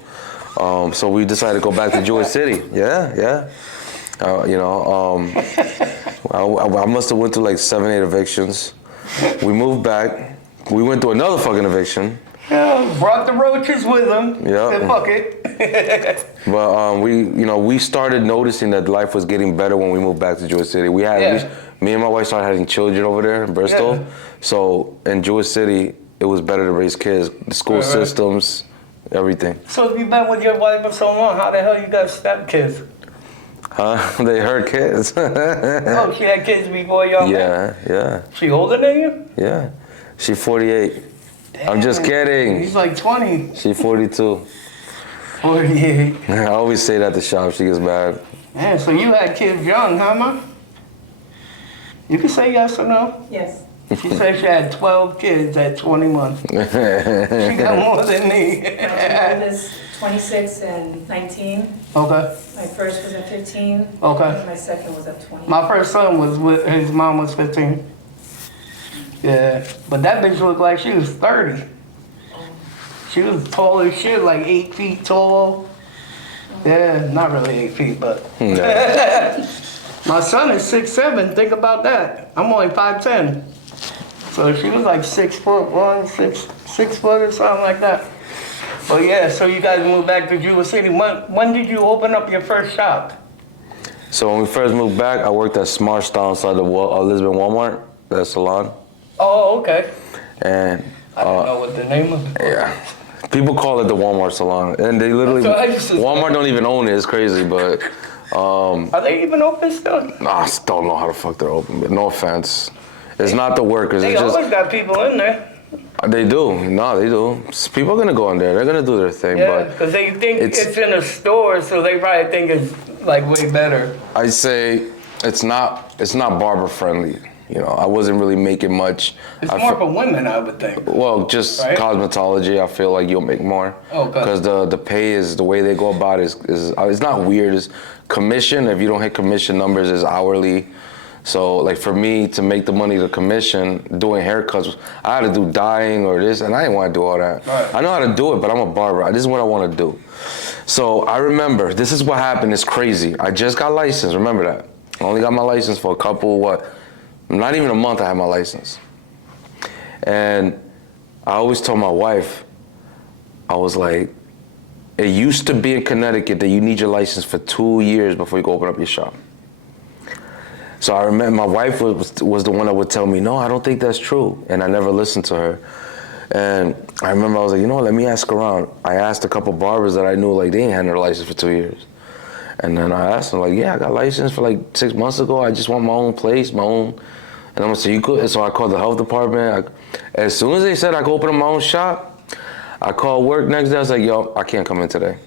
So we decided to go back to Jewish City. Yeah. I must have went through like 7, 8 evictions. We moved back. We went through another fucking eviction. Yeah, brought the roaches with him. Yeah. Said, fuck it. But we started noticing that life was getting better when we moved back to Jewish City. Me and my wife started having children over there in Bristol. Yeah. So in Jewish City, it was better to raise kids. The school systems, everything. So if you've been with your wife for so long, how the hell you got stepkids? They her kids. Oh, she had kids before y'all met? Yeah. She older than you? Yeah. She's 48. I'm just kidding. He's like 20. She's 42. 48. I always say that at the shop. She gets mad. Man, so you had kids young, huh, Ma? You can say yes or no. Yes. She said she had 12 kids at 21. She got more than me. My oldest, 26 and 19. Okay. My first was at 15. Okay. And my second was at 20. My first son was with, his mom was 15. Yeah, but that bitch looked like she was 30. She was tall as shit, like 8 feet tall. Yeah, not really 8 feet, but. My son is 6'7", think about that. I'm only 5'10". So she was like 6'1", 6 foot or something like that. But yeah, so you guys moved back to Jewish City. When did you open up your first shop? So when we first moved back, I worked at Smart Style inside the Lisbon Walmart, that salon. Oh, okay. And I don't know what the name of it was. yeah, people call it the Walmart salon, and they literally That's what I used to say. Walmart don't even own it. It's crazy, but Are they even open still? I just don't know how the fuck they're open. But no offense, it's not the workers. They It's just always got people in there. they do. No, they do. People are gonna go in there. They're gonna do their thing, Yeah, but because they think it's- it's in a store, so they probably think it's like way better. I say it's not barber friendly. I wasn't really making much. It's more for women, I would think. Well, just Right? cosmetology, I feel like you'll make more. Okay. Because the pay is, the way they go about it is it's not weird. It's commission. If you don't hit commission numbers, is hourly. So like for me to make the money to commission, doing haircuts, I had to do dyeing or this, and I didn't want to do all that. Right. I know how to do it, but I'm a barber. This is what I want to do. So I remember, this is what happened. It's crazy. I just got licensed. Remember that. I only got my license for a couple, not even a month I had my license. And I always told my wife, I was like, it used to be in Connecticut that you need your license for 2 years before you go open up your shop. So I remember my wife was the one that would tell me, no, I don't think that's true. And I never listened to her. And I remember I was like, you know what, let me ask around. I asked a couple barbers that I knew, like, they ain't had their license for 2 years. And then I asked them, like, yeah, I got licensed for like 6 months ago. I just want my own place, my own. And I'm gonna say, you could. So I called the health department. As soon as they said I could open up my own shop, I called work next day. I was like, yo, I can't come in today.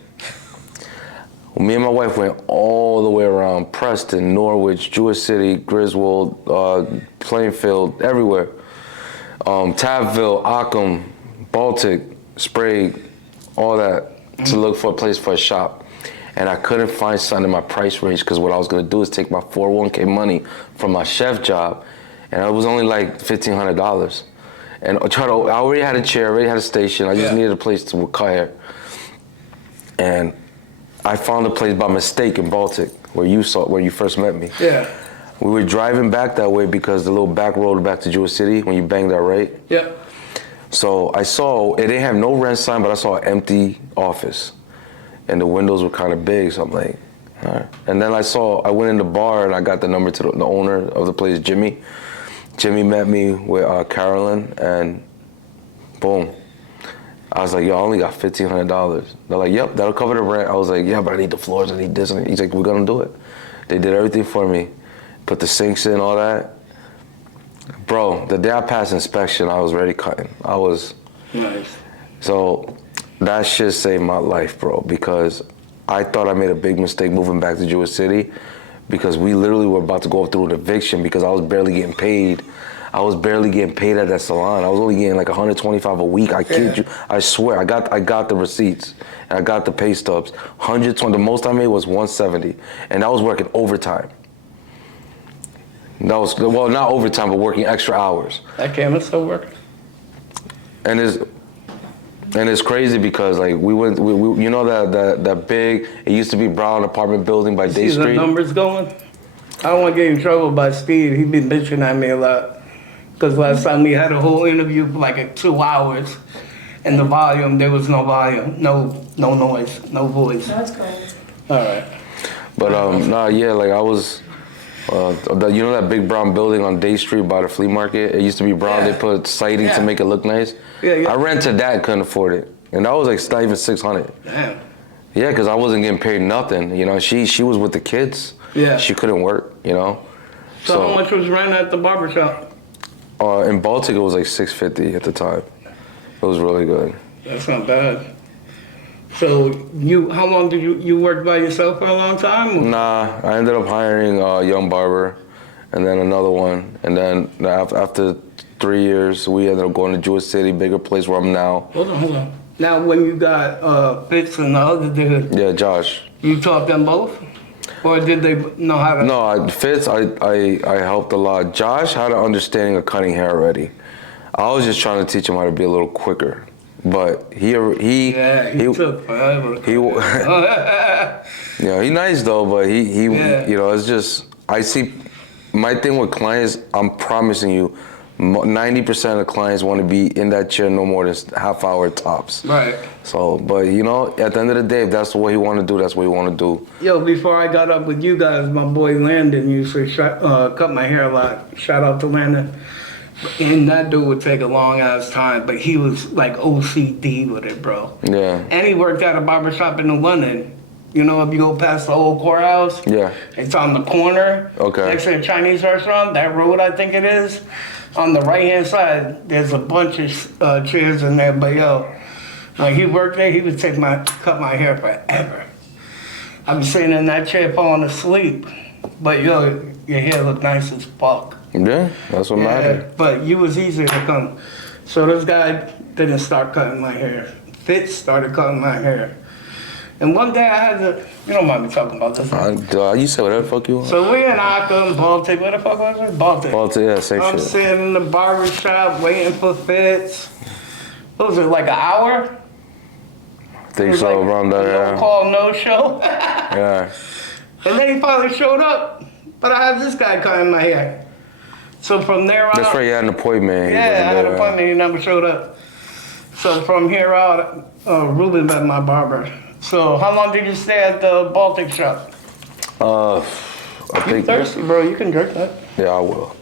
Me and my wife went all the way around Preston, Norwich, Jewish City, Griswold, Plainfield, everywhere. Tabbville, Ockham, Baltic, Sprague, all that to look for a place for a shop. And I couldn't find something in my price range because what I was gonna do is take my 401k money from my chef job, and it was only like $1,500. And I already had a chair, already had a station. I just needed a place to cut hair. And I found a place by mistake in Baltic where you first met me. Yeah. We were driving back that way because the little back road back to Jewish City when you bang that right. Yeah. So I saw it didn't have no rent sign, but I saw an empty office, and the windows were kind of big. So I'm like, all right. And then I went in the bar and I got the number to the owner of the place, Jimmy. Jimmy met me with Carolyn, and boom. I was like, yo, I only got $1,500. They're like, yep, that'll cover the rent. I was like, yeah, but I need the floors, I need this. And he's like, we're gonna do it. They did everything for me. Put the sinks in, all that. Bro, the day I passed inspection, I was ready cutting. I was. Nice. So that shit saved my life, bro, because I thought I made a big mistake moving back to Jewish City because we literally were about to go through an eviction because I was barely getting paid. I was barely getting paid at that salon. I was only getting like $125 a week. I kid you. I swear. I got the receipts and I got the pay stubs. 120. The most I made was 170, and I was working overtime. That was, well, not overtime, but working extra hours. That camera still working? And it's crazy because like we you know that big, it used to be Brown apartment building by Day See the Street. numbers going? I don't want to get in trouble by Steve. He been bitching at me a lot. Because last time we had a whole interview for like 2 hours, and the volume, there was no volume, no noise, no voice. No, it's great. All right. But like I was, you know that big brown building on Day Street by the flea market? It used to be brown. Yeah. They put siding to make it look nice. Yeah. I rented that, couldn't afford it, and that was like not even $600. Damn. Yeah, because I wasn't getting paid nothing. You know, she was with the kids. Yeah. She couldn't work. You know. So how much was rent at the barbershop? In Baltic, it was like $650 at the time. It was really good. That's not bad. So how long did you work by yourself for a long time? Or? Nah, I ended up hiring a young barber, and then another one, and then after 3 years, we ended up going to Jewish City, bigger place where I'm now. Hold on. Now, when you got Fitz and the other dude, Yeah, Josh. you taught them both, or did they know how to? No, Fitz, I helped a lot. Josh had an understanding of cutting hair already. I was just trying to teach him how to be a little quicker, but he took forever. Yeah, he's nice though, but he you know, it's just, I see, my thing with clients, I'm promising you, 90% of the clients want to be in that chair no more than half hour tops. Right. So, but you know, at the end of the day, if that's what he want to do, that's what he want to do. Yo, before I got up with you guys, my boy Landon used to cut my hair a lot. Shout out to Landon. And that dude would take a long ass time, but he was like OCD with it, bro. Yeah. And he worked at a barbershop in New London. You know, if you go past the old courthouse, Yeah. it's on the corner. Okay. Next to a Chinese restaurant, that road I think it is. On the right hand side, there's a bunch of chairs in there, but yo, when he worked there, he would cut my hair forever. I'd be sitting in that chair falling asleep, but yo, your hair looked nice as fuck. Yeah, that's what mattered. But you was easier to come. So this guy didn't start cutting my hair. Fitz started cutting my hair. And one day I had to, you don't mind me talking about this. You said whatever the fuck you want. So we in Ockham, Baltic, where the fuck was it? Baltic. Baltic, yeah, same I'm shit. sitting in the barber shop waiting for Fitz. What was it, like an hour? I think so, around No there, yeah. call, no show. Yeah. And then he finally showed up, but I had this guy cutting my hair. So from there on, That's right. You had an appointment. He yeah, I wasn't had an there. appointment. He never showed up. So from here out, Ruben been my barber. So how long did you stay at the Baltic shop? I You think. thirsty, bro? You can drink that. Yeah, I will.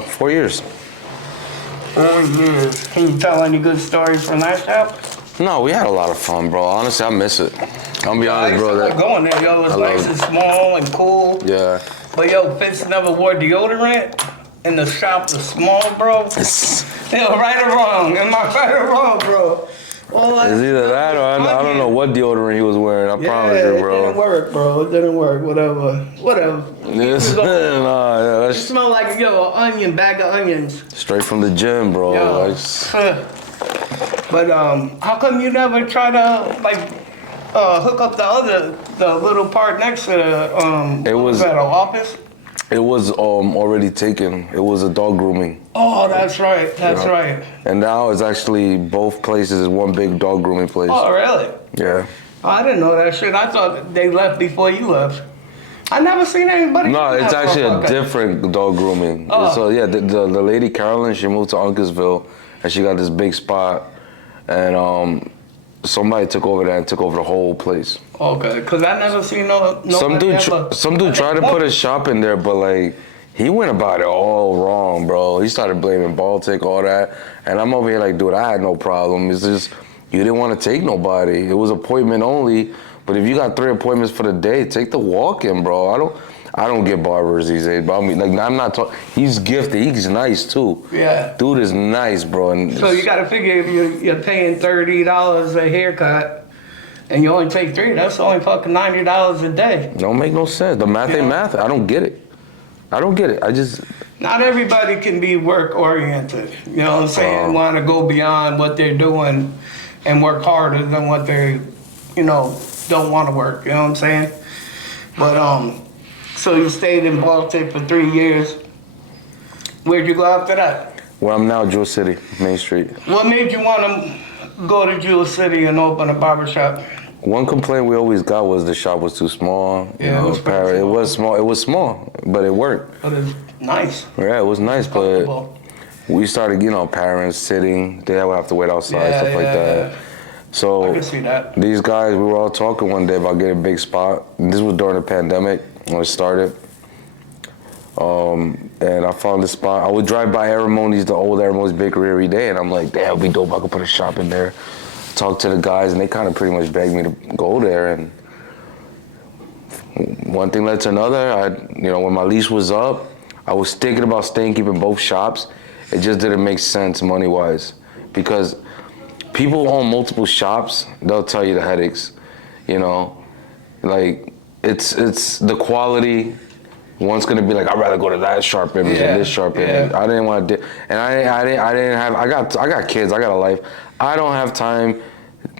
4 years. 4 years. Can you tell any good stories from that shop? No, we had a lot of fun, bro. Honestly, I miss it. I'm be honest, bro. I used to like going there, yo. It was I nice love and small and cool. Yeah. But yo, Fitz never wore deodorant, and the shop was small, bro. Yo, right or wrong? Am I right or wrong, bro? All I- It's either that or I don't know what deodorant he was wearing. I promise Yeah, you, it bro. didn't work, bro. It didn't work. Whatever. Yes. Nah, yeah, It that's smelled like, yo, an onion, bag of onions. straight from the gym, bro. Yo. Like, But how come you never try to like hook up the little part next to the It what was- that, an office? it was already taken. It was a dog grooming. Oh, that's right. That's Yeah. right. And now it's actually both places is one big dog grooming place. Oh, really? Yeah. Oh, I didn't know that shit. I thought they left before you left. I never seen anybody. No, do it's that, actually a motherfucker. different dog grooming. Oh. So yeah, the lady Carolyn, she moved to Uncasville, and she got this big spot, and somebody took over there and took over the whole place. Okay, cause I never seen no. Some dude tried to put a shop in there, but like he went about it all wrong, bro. He started blaming Baltic, all that, and I'm over here like, dude, I had no problem. It's just you didn't want to take nobody. It was appointment only. But if you got 3 appointments for the day, take the walk-in, bro. I don't get barbers these days, bro. I mean, like, I'm not talking. He's gifted. He's nice too. Yeah. Dude is nice, bro. And So you gotta figure if you're paying $30 a haircut, and you only take 3, that's only fucking $90 a day. don't make no sense. The math ain't Yeah. math. I don't get it. I don't get it. I just Not everybody can be work oriented. You know what I'm saying? Want to go beyond what they're doing and work harder than what they, don't want to work. You know what I'm saying? But so you stayed in Baltic for 3 years. Where'd you go after that? where I'm now, Jewel City, Main Street. What made you want to go to Jewel City and open a barbershop? One complaint we always got was the shop was too small. Yeah, it was pretty It small. was small. It was small, but it worked. But it's nice. Yeah, it was nice, but Comfortable. we started, parents sitting. They would have to wait outside, Yeah, stuff like yeah, that. yeah. So I can see that. these guys, we were all talking one day about getting a big spot. This was during the pandemic when it started. And I found this spot. I would drive by Aramoni's, the old Aramoni's bakery every day, and I'm like, damn, it'd be dope. I could put a shop in there. Talk to the guys, and they kind of pretty much begged me to go there. And one thing led to another. When my lease was up, I was thinking about staying, keeping both shops. It just didn't make sense money-wise, because people own multiple shops. They'll tell you the headaches, like it's the quality. One's gonna be like, I'd rather go to that sharp image than this sharp image. yeah. I didn't want to, and I didn't have. I got kids. I got a life. I don't have time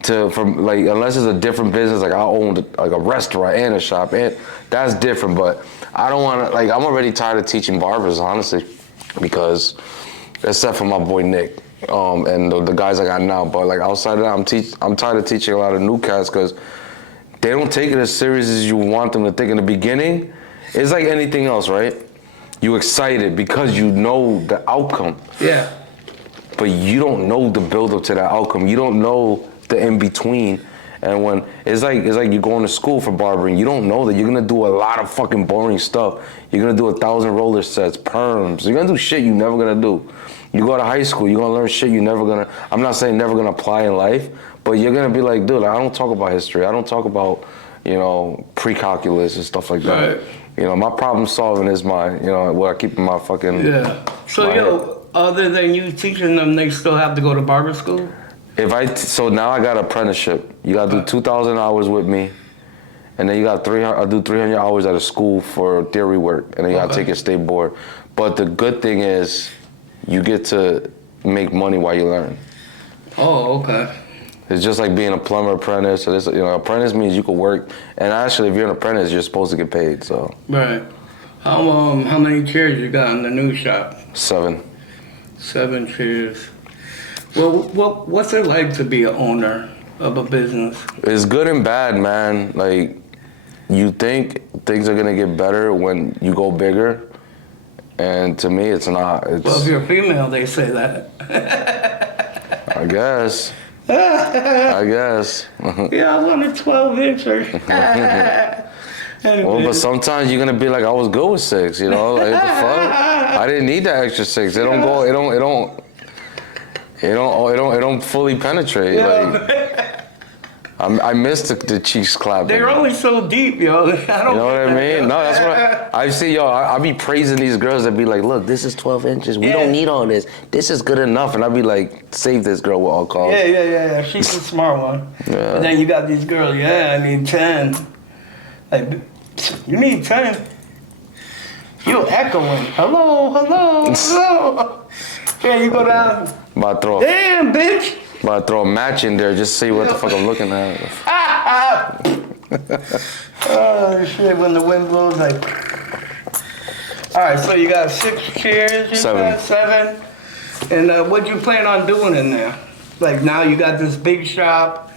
unless it's a different business. Like I owned like a restaurant and a shop, and that's different. But I don't want to. Like I'm already tired of teaching barbers, honestly, because except for my boy Nick. And the guys I got now, but like outside of that, I'm tired of teaching a lot of new cats because they don't take it as serious as you want them to think in the beginning. It's like anything else, right? You excited because you know the outcome, Yeah. but you don't know the build up to that outcome. You don't know the in between. And when it's like you're going to school for barbering, you don't know that you're gonna do a lot of fucking boring stuff. You're gonna do 1,000 roller sets, perms. You're gonna do shit you never gonna do. You go to high school, you're gonna learn shit you never gonna. I'm not saying never gonna apply in life, but you're gonna be like, dude, I don't talk about history. I don't talk about, pre-calculus and stuff like that. Right. My problem solving is my, what I keep in my fucking. Yeah. So my other than you teaching them, they still have to go to barber school? So now I got apprenticeship. You gotta do 2,000 hours with me, and then you got 300. I do 300 hours at a school for theory work, and then you gotta take a state board. But the good thing is, you get to make money while you learn. Oh, okay. It's just like being a plumber apprentice. So this, apprentice means you can work, and actually, if you're an apprentice, you're supposed to get paid. So Right. How many chairs you got in the new shop? 7. 7 chairs. Well, what's it like to be an owner of a business? It's good and bad, man. Like, you think things are gonna get better when you go bigger, And to me, it's not. Well, if It's, you're female, they say that. I guess. I guess. Yeah, I want a 12-incher. Well, but sometimes you're gonna be like, I was good with 6, you know? Like, what the fuck? I didn't need that extra 6. It don't go. It don't fully penetrate. Like, I missed the cheeks clapping. They're only so deep, yo. I don't You know what I mean? No, that's what I see, yo. I be praising these girls that be like, look, this is 12 inches. We don't need all this. This is good enough. And I be like, save this girl with all calls. Yeah. She's a smart one. Yeah. And then you got these girls, I need 10. Like, you need 10. You echoing. Hello. Yeah, you go down. About to Damn, bitch. throw a match in there just to see what the fuck I'm looking at. Oh, shit, when the wind blows, like. All right, so you got 6 chairs, you 7. got 7. And what you plan on doing in there? Like, now you got this big shop.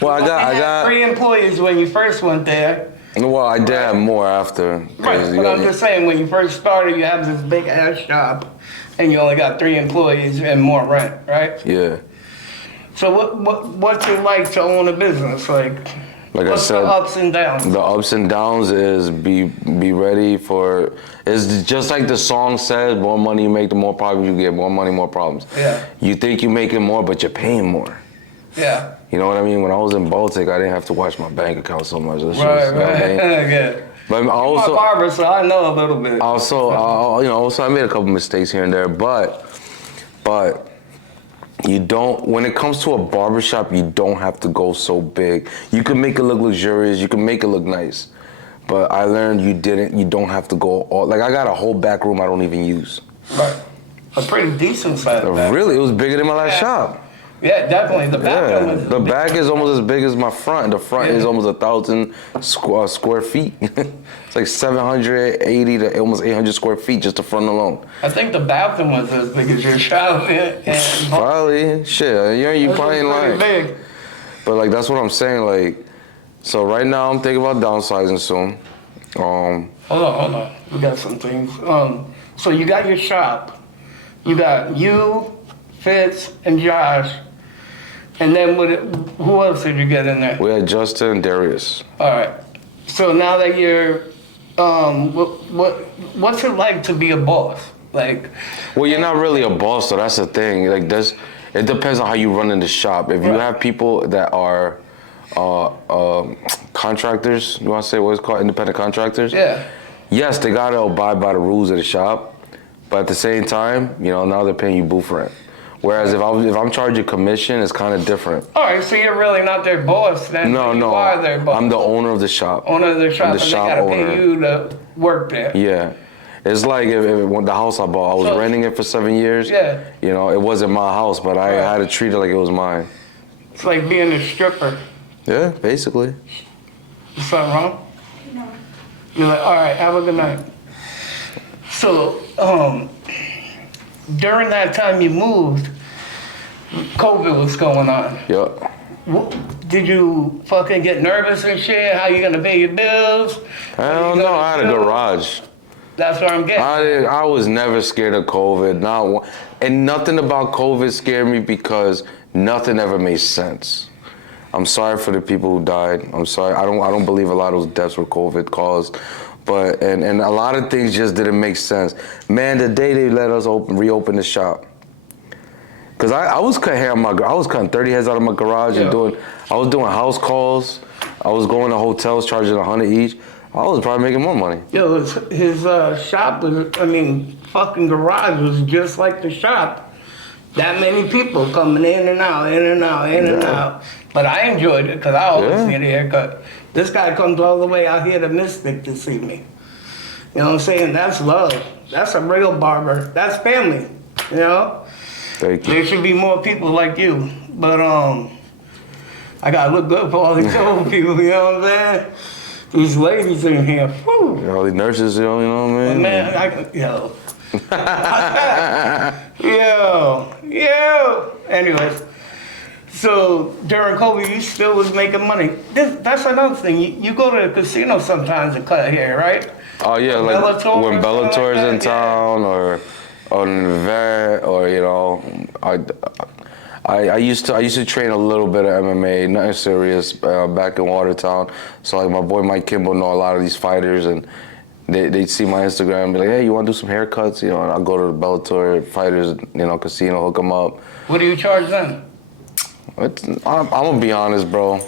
Well, I You had got. 3 employees when you first went there. Well, I did have more after. Right, 'cause you but got- I'm just saying, when you first started, you have this big ass shop, and you only got 3 employees and more rent, right? Yeah. So what's it like to own a business? Like Like I what's said, the ups and downs? the ups and downs is be ready for. It's just like the song says: more money you make, the more problems you get. More money, more problems. Yeah. You think you're making more, but you're paying more. Yeah. You know what I mean? When I was in Baltic, I didn't have to watch my bank account so much. That's Right. just, you know what I mean? Yeah. But I'm a also, barber, so I know a little bit. also I made a couple mistakes here and there, but you don't, when it comes to a barbershop, you don't have to go so big. You can make it look luxurious, you can make it look nice, but I learned you don't have to go all, like I got a whole back room I don't even use. Right. A pretty decent size back. Really, it was bigger than my last shop. Yeah, definitely. The back Yeah, one. the back is almost as big as my front. The front is almost 1,000 square feet. It's like 780 to almost 800 square feet just the front alone. I think the bathroom was as big as your shop. And Probably, shit, you probably ain't lying. big. But like that's what I'm saying. Like, so right now I'm thinking about downsizing soon. Hold on. We got some things. So you got your shop. You got you, Fitz, and Josh. And then who else did you get in there? We had Justin and Darius. All right. So now that you're, what's it like to be a boss? Like, Well, you're not really a boss, so that's the thing. Like, it depends on how you run in the shop. If you Right. have people that are contractors, you want to say what it's called, independent contractors? yeah. Yes, they gotta abide by the rules of the shop, but at the same time, now they're paying you booth rent. Whereas if I'm charging commission, it's kind of different. All right. So you're really not their boss then. No, You are their boss. I'm the owner of the shop. owner of the shop, I'm and the they shop gotta owner. pay you to work there. Yeah. It's like if when the house I bought, I was So- renting it for 7 years. Yeah. It wasn't my house, but I Right. had to treat it like it was mine. It's like being a stripper. Yeah, basically. Is something wrong? No. You're like, all right, have a good night. So, during that time you moved, COVID was going on. Yep. Did you fucking get nervous and shit? How you gonna pay your bills? I What don't you know. gonna I had a do? garage. That's what I'm getting. I was never scared of COVID. Not one, and nothing about COVID scared me because nothing ever made sense. I'm sorry for the people who died. I'm sorry. I don't believe a lot of those deaths were COVID caused. But and a lot of things just didn't make sense. Man, the day they let us reopen the shop. Cause I was cutting hair I was cutting 30 heads out of my garage and I was doing house calls. I was going to hotels charging 100 each. I was probably making more money. Yo, his shop was, fucking garage was just like the shop. That many people coming in and out, in and out, in and out. But I enjoyed it because I always get a haircut. This guy comes all the way out here to Mystic to see me. You know what I'm saying? That's love. That's a real barber. That's family, you know? Thank you. There should be more people like you. But I gotta look good for all these old people, you know what I'm saying? These ladies in here, whew. All these nurses, you know what I mean? Man, yo. Yo. Anyways, So during COVID, you still was making money. That's another thing. You go to the casino sometimes to cut hair, right? Oh yeah, like Bellator when or something like Bellator's in that, yeah. town, or an event, or you know, I used to train a little bit of MMA, nothing serious, back in Watertown. So like my boy Mike Kimball know a lot of these fighters, and they'd see my Instagram and be like, hey, you want to do some haircuts? You know, and I'll go to the Bellator fighters, you know, casino, hook them up. What do you charge them? I'm gonna be honest, bro.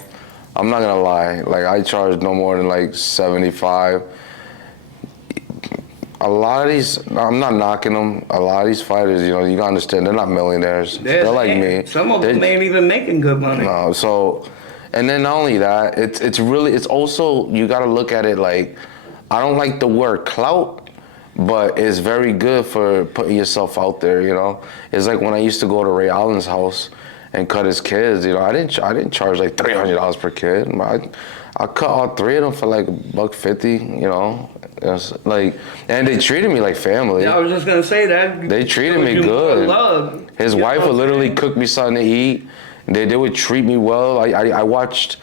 I'm not gonna lie. Like I charge no more than like 75. A lot of these, I'm not knocking them. A lot of these fighters, you know, you gotta understand, they're not millionaires. They're like me. Some of them ain't even making good money. No, so, and then not only that, it's also, you gotta look at it like, I don't like the word clout, but it's very good for putting yourself out there, you know? It's like when I used to go to Ray Allen's house and cut his kids, you know, I didn't charge like $300 per kid. I cut all three of them for like $150, you know? It's like, and they treated me like family. Yeah, I was just gonna say that. They treated me You good. love. His You know wife what would I'm literally saying? cook me something to eat. They would treat me well. I watched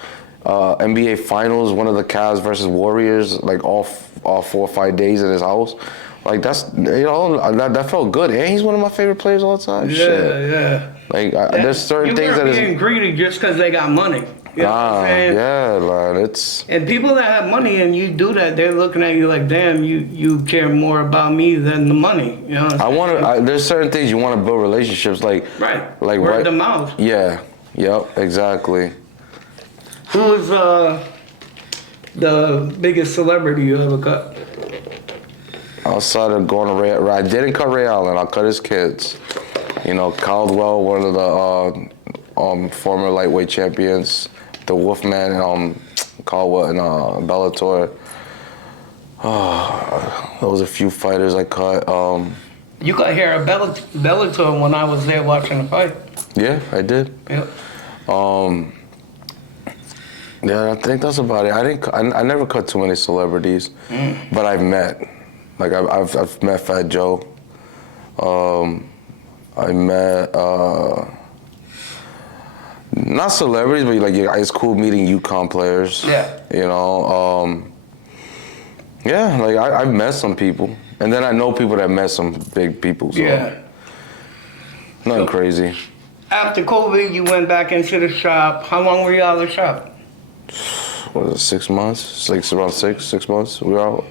NBA Finals, one of the Cavs versus Warriors, like all 4 or 5 days in his house. Like that's, you know, that felt good. And he's one of my favorite players all the time. Shit. Yeah. Like there's certain things that You is. weren't being greedy just because they got money. You know what I'm saying? Yeah, man, it's. And people that have money and you do that, they're looking at you like, damn, you care more about me than the money. You know what I'm saying? There's certain things you want to build relationships, like Right. Word of mouth. Yeah, yep, exactly. Who was the biggest celebrity you ever cut? Outside of going to Ray, I didn't cut Ray Allen. I cut his kids. You know, Caldwell, one of the former lightweight champions, the Wolfman, Caldwell and Bellator. There was a few fighters I cut. You got hair at Bellator when I was there watching the fight. Yeah, I did. Yep. Yeah, I think that's about it. I never cut too many celebrities, but I've met. Like I've met Fat Joe. I met not celebrities, but like it's cool meeting UConn players. Yeah. You know. Yeah, like I've met some people, and then I know people that met some big people. So Yeah. nothing crazy. After COVID, you went back into the shop. How long were you out of the shop? What was it, 6 months? Around 6 months. We were out.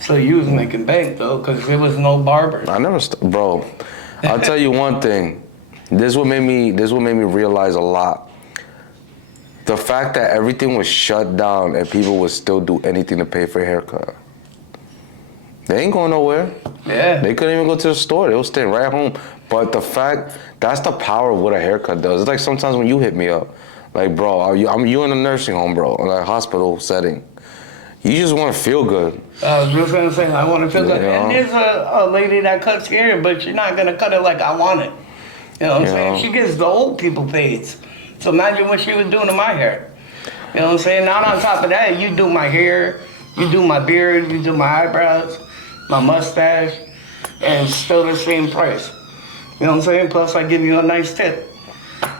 So you was making bank though, because there was no barbers. I never, bro. I'll tell you one thing. This what made me realize a lot. The fact that everything was shut down and people would still do anything to pay for a haircut. They ain't going nowhere. Yeah. They couldn't even go to the store. They were staying right home. But the fact, that's the power of what a haircut does. It's like sometimes when you hit me up, like, bro, you in a nursing home, bro, in a hospital setting. You just want to feel good. I was just gonna say I want to feel good. Yeah. And there's a lady that cuts hair, but she's not gonna cut it like I want it. You know what I'm saying? She gives the old people fades. So imagine what she was doing to my hair. You know what I'm saying? Not on top of that, you do my hair, you do my beard, you do my eyebrows, my mustache, and it's still the same price. You know what I'm saying? Plus I give you a nice tip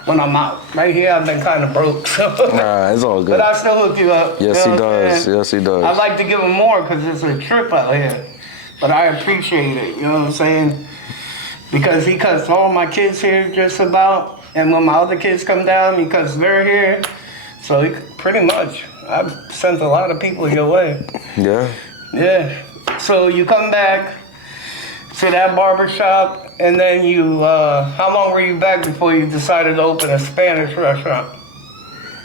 when I'm out. Right here I've been kind of broke. So. Nah, it's all good. But I still hook you up. Yes, you he know what I'm does. saying? Yes, he does. I'd like to give him more because it's a trip out here. But I appreciate it, you know what I'm saying? Because he cuts all my kids here just about. And when my other kids come down, he cuts their hair. So he, pretty much, I've sent a lot of people your way. Yeah. Yeah. So you come back to that barber shop, and then you, how long were you back before you decided to open a Spanish restaurant?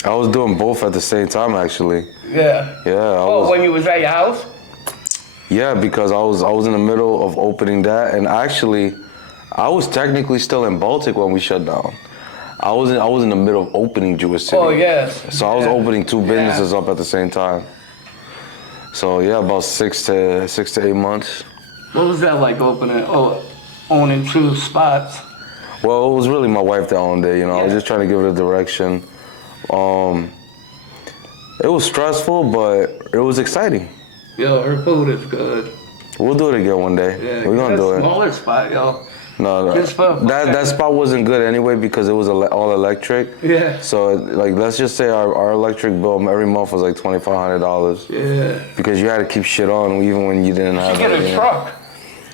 I was doing both at the same time, actually. Yeah. Yeah. When you was at your house? Yeah, because I was in the middle of opening that, and actually, I was technically still in Baltic when we shut down. I was in the middle of opening Jewish City. Oh, yes. So I was Yeah. opening two businesses up at the same time. So yeah, about 6 to 8 months. What was that like owning two spots? Well, it was really my wife that owned it. You know, I was Yeah. just trying to give it a direction. It was stressful, but it was exciting. Yo, her food is good. We'll do it again one day. Yeah, We're gonna do a it. smaller spot, yo. No, Just for that spot wasn't good anyway because it was all electric. Yeah. So like, let's just say our electric bill every month was like $2,500. Yeah. Because you had to keep shit on even when you didn't have You get a anything. truck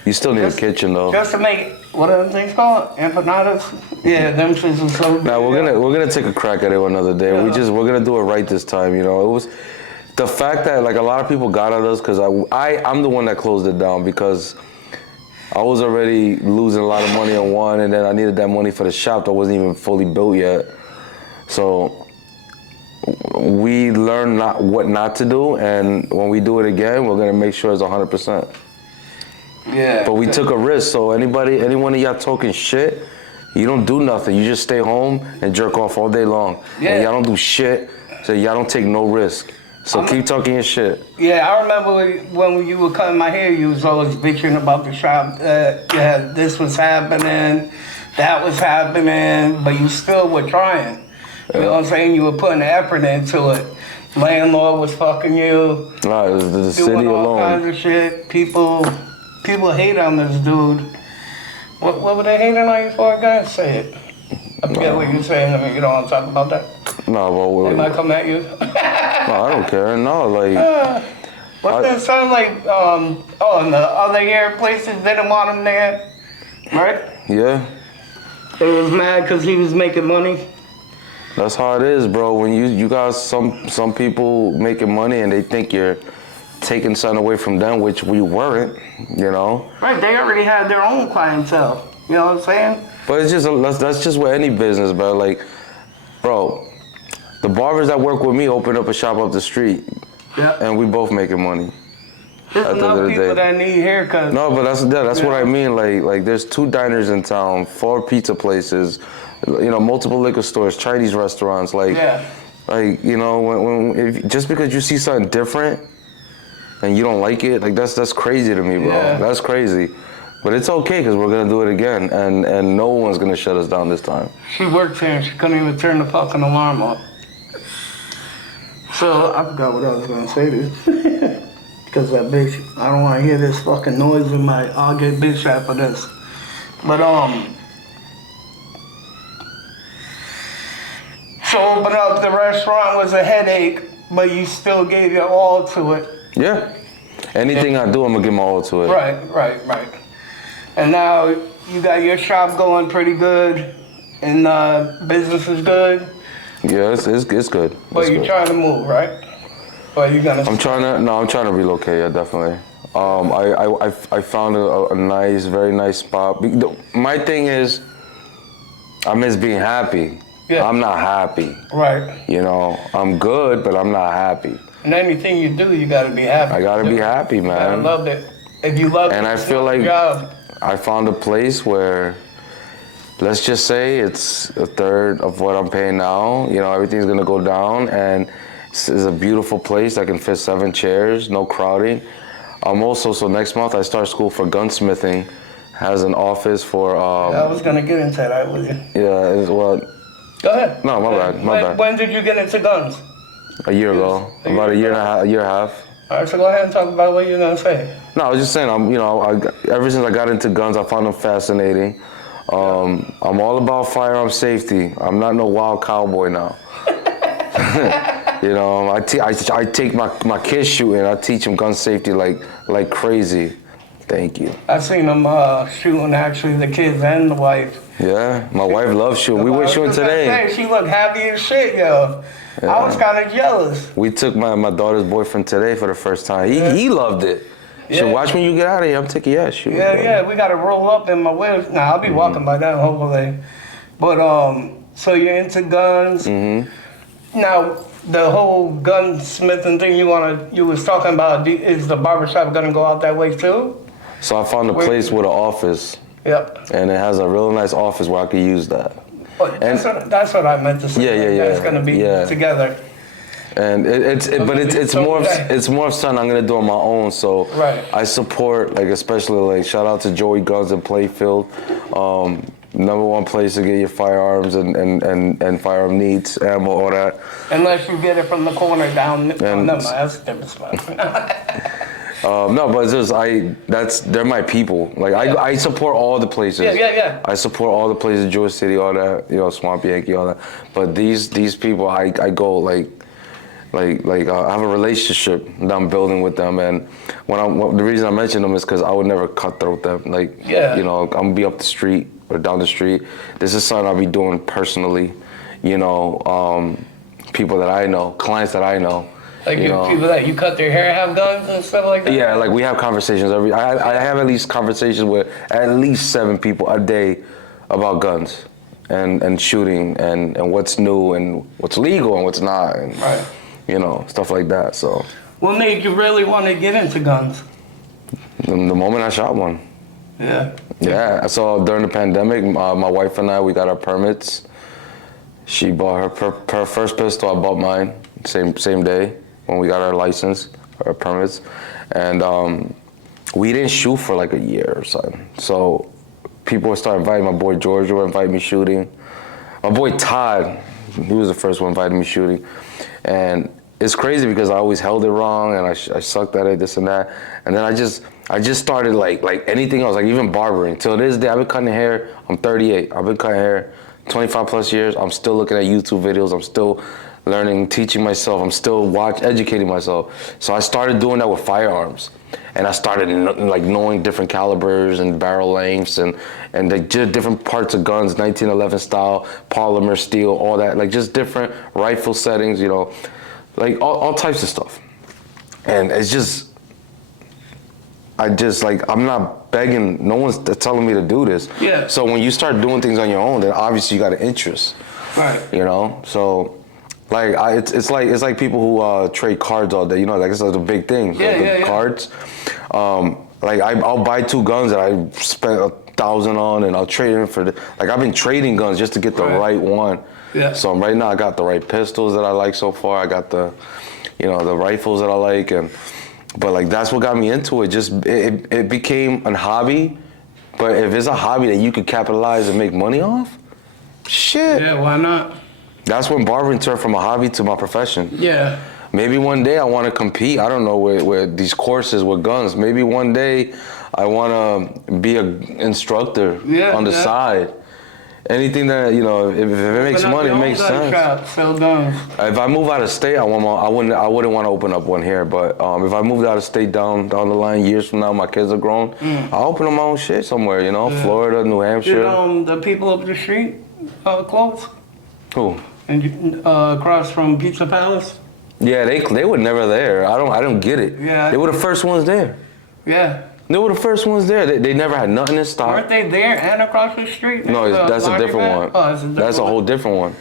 You still need a kitchen though. just to make what are them things called? Empanadas? Yeah, them shits are so good. Now we're gonna take a crack at it another day. Yeah. We're gonna do it right this time. You know, it was the fact that like a lot of people got at us because I'm the one that closed it down because I was already losing a lot of money on one, and then I needed that money for the shop that wasn't even fully built yet. So we learned what not to do, and when we do it again, we're gonna make sure it's 100%. Yeah. But we took a risk. So any one of y'all talking shit, you don't do nothing. You just stay home and jerk off all day long. Yeah. And y'all don't do shit, so y'all don't take no risk. So keep talking your shit. Yeah, I remember when you were cutting my hair, you was always bitching about the shop. Yeah, this was happening, that was happening, but you still were trying. You know what I'm saying? You were putting effort into it. Landlord was fucking you. Nah, it was the city Doing all kinds alone. of shit. People hate on this dude. What were they hating on you for again? Say it. I forget what you saying. I mean, you don't want to talk about that. Nah, They but might come at you. no, I don't care. No, like What that sound like? And the other hair places didn't want him there, right? yeah, They was mad because he was making money. that's how it is, bro. When you got some people making money and they think you're taking something away from them, which we weren't, you know. Right, they already had their own clientele. You know what I'm saying? But it's just that's just with any business, bro. Like, bro, the barbers that work with me opened up a shop up the street, Yeah. and we both making money. There's at the end of enough the people day. that need haircuts. No, but that's what Yeah. I mean. Like there's 2 diners in town, 4 pizza places, you know, multiple liquor stores, Chinese restaurants. Like, Yeah. like you know, if just because you see something different and you don't like it, like that's crazy to me, bro. Yeah. That's crazy. But it's okay because we're gonna do it again, and no one's gonna shut us down this time. She works here and she couldn't even turn the fucking alarm off. So I forgot what I was gonna say to you. Because that bitch, I don't want to hear this fucking noise in my. I'll get bitch after this. But so open up the restaurant was a headache, but you still gave your all to it. Yeah. Anything I do, I'm gonna give my all to it. Right. And now you got your shop going pretty good, and business is good. Yeah, it's good. But It's you're good. trying to move, right? Or you gonna? I'm trying to relocate. Yeah, definitely. I found a nice, very nice spot. My thing is, I miss being happy. Yeah. I'm not happy. Right. You know, I'm good, but I'm not happy. And anything you do, you gotta be happy. I gotta be happy, I man. love it. If you love it, And I it's feel your like job. I found a place where, let's just say it's a third of what I'm paying now. You know, everything's gonna go down, and it's a beautiful place that can fit 7 chairs, no crowding. So next month I start school for gunsmithing. Has an office for I was gonna get into that with you. well, Go ahead. No, my bad, my bad. When did you get into guns? a year ago, about a year and a half. All right, so go ahead and talk about what you're gonna say. No, I was just saying, ever since I got into guns, I found them fascinating. I'm all about firearm safety. I'm not no wild cowboy now. You know, I take my kids shooting. I teach them gun safety like crazy. Thank you. I seen them shooting actually the kids and the wife. Yeah, my wife loves shooting. We were shooting today. She looked happy as shit, yo. I was kind of jealous. We took my daughter's boyfriend today for the first time. He loved it. Yeah. So watch when you get out of here. I'm taking your ass shooting. Yeah, we gotta roll up in my whip. Nah, I'll be walking by then, hopefully. But so you're into guns. Now the whole gunsmithing thing you was talking about, is the barbershop gonna go out that way too? So I found a place with an office, Yep. and it has a real nice office where I could use that. But that's what I meant to say. Yeah. That's gonna be together. And it's more of something I'm gonna do on my own. So Right. I support, like, especially like shout out to Joey Guns and Playfield. #1 place to get your firearms and firearm needs, ammo, all that. Unless you get it from the corner down. And- No, that's a different spot. No, but it's just they're my people. Like I support all the places. Yeah. I support all the places, Jewish City, all that, Swamp Yankee, all that. But these people, I go like I have a relationship that I'm building with them, and the reason I mention them is because I would never cutthroat them. Like, I'm gonna be up the street or down the street. This is something I'll be doing personally. People that I know, clients that I know. Like people that you cut their hair have guns and stuff like that? Yeah, like we have conversations I have at least conversations with at least 7 people a day about guns and shooting and what's new and what's legal and what's not and stuff like that. So what made you really want to get into guns? The moment I shot one. Yeah. So during the pandemic, my wife and I, we got our permits. She bought her first pistol, I bought mine same day when we got our license, our permits, and we didn't shoot for like a year or something. So people would start inviting. My boy George would invite me shooting. My boy Todd, he was the first one inviting me shooting, and it's crazy because I always held it wrong and I sucked at it, this and that, and then I just started like anything else, like even barbering. Till this day, I've been cutting hair. I'm 38. I've been cutting hair 25 plus years. I'm still looking at YouTube videos. I'm still learning, teaching myself. I'm still educating myself. So I started doing that with firearms, and I started knowing different calibers and barrel lengths and just different parts of guns, 1911 style, polymer, steel, all that, like just different rifle settings, like all types of stuff. And it's just, I'm not begging, no one's telling me to do this. Yeah. So when you start doing things on your own, then obviously you got an interest. Right. So like it's like people who trade cards all day, like it's like a big thing. Yeah. Cards. Like I'll buy 2 guns that I spent $1,000 on, and I'll trade them for I've been trading guns just to get the right one. Yeah. So right now I got the right pistols that I like so far. I got the rifles that I like, but that's what got me into it. Just it became a hobby. But if it's a hobby that you could capitalize and make money off, shit. Yeah, why not? That's when barbering turned from a hobby to my profession. Yeah. Maybe one day I want to compete. I don't know, with these courses with guns. Maybe one day I want to be an instructor on the side. Anything that, if it makes money, it makes sense. Sell guns. If I move out of state, I wouldn't want to open up one here. But if I moved out of state down the line years from now, my kids are grown, I'll open up my own shit somewhere, Florida, New Hampshire. Did the people up the street close? Who? And across from Pizza Palace? Yeah, they were never there. I don't get it. Yeah. They were the first ones there. Yeah. They were the first ones there. They never had nothing in stock. Weren't they there and across the street? No, that's a different one. Oh, that's a different That's a whole different one.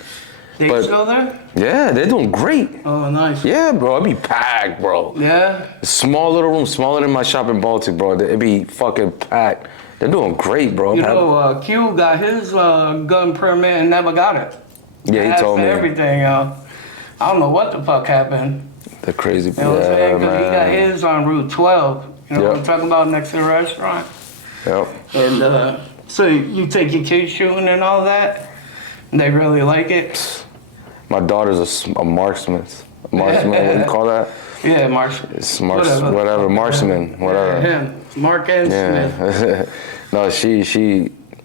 They still there? Yeah, they're doing great. Oh, nice. Yeah, bro, it'd be packed, bro. Yeah? Small little room, smaller than my shop in Baltic, bro. It'd be fucking packed. They're doing great, bro. Q got his gun permit and never got it. Yeah, he told me. Everything, I don't know what the fuck happened. They're crazy. You know what I'm saying? Because he got his on Route 12. You know what I'm Yep. talking about, next to the restaurant? Yep. And so you take your kids shooting and all that? And they really like it? My daughter's a marksman. Marksman, what do you call that? Yeah, It's whatever. Marksman, whatever. Him, Mark N. Smith. Yeah. No, she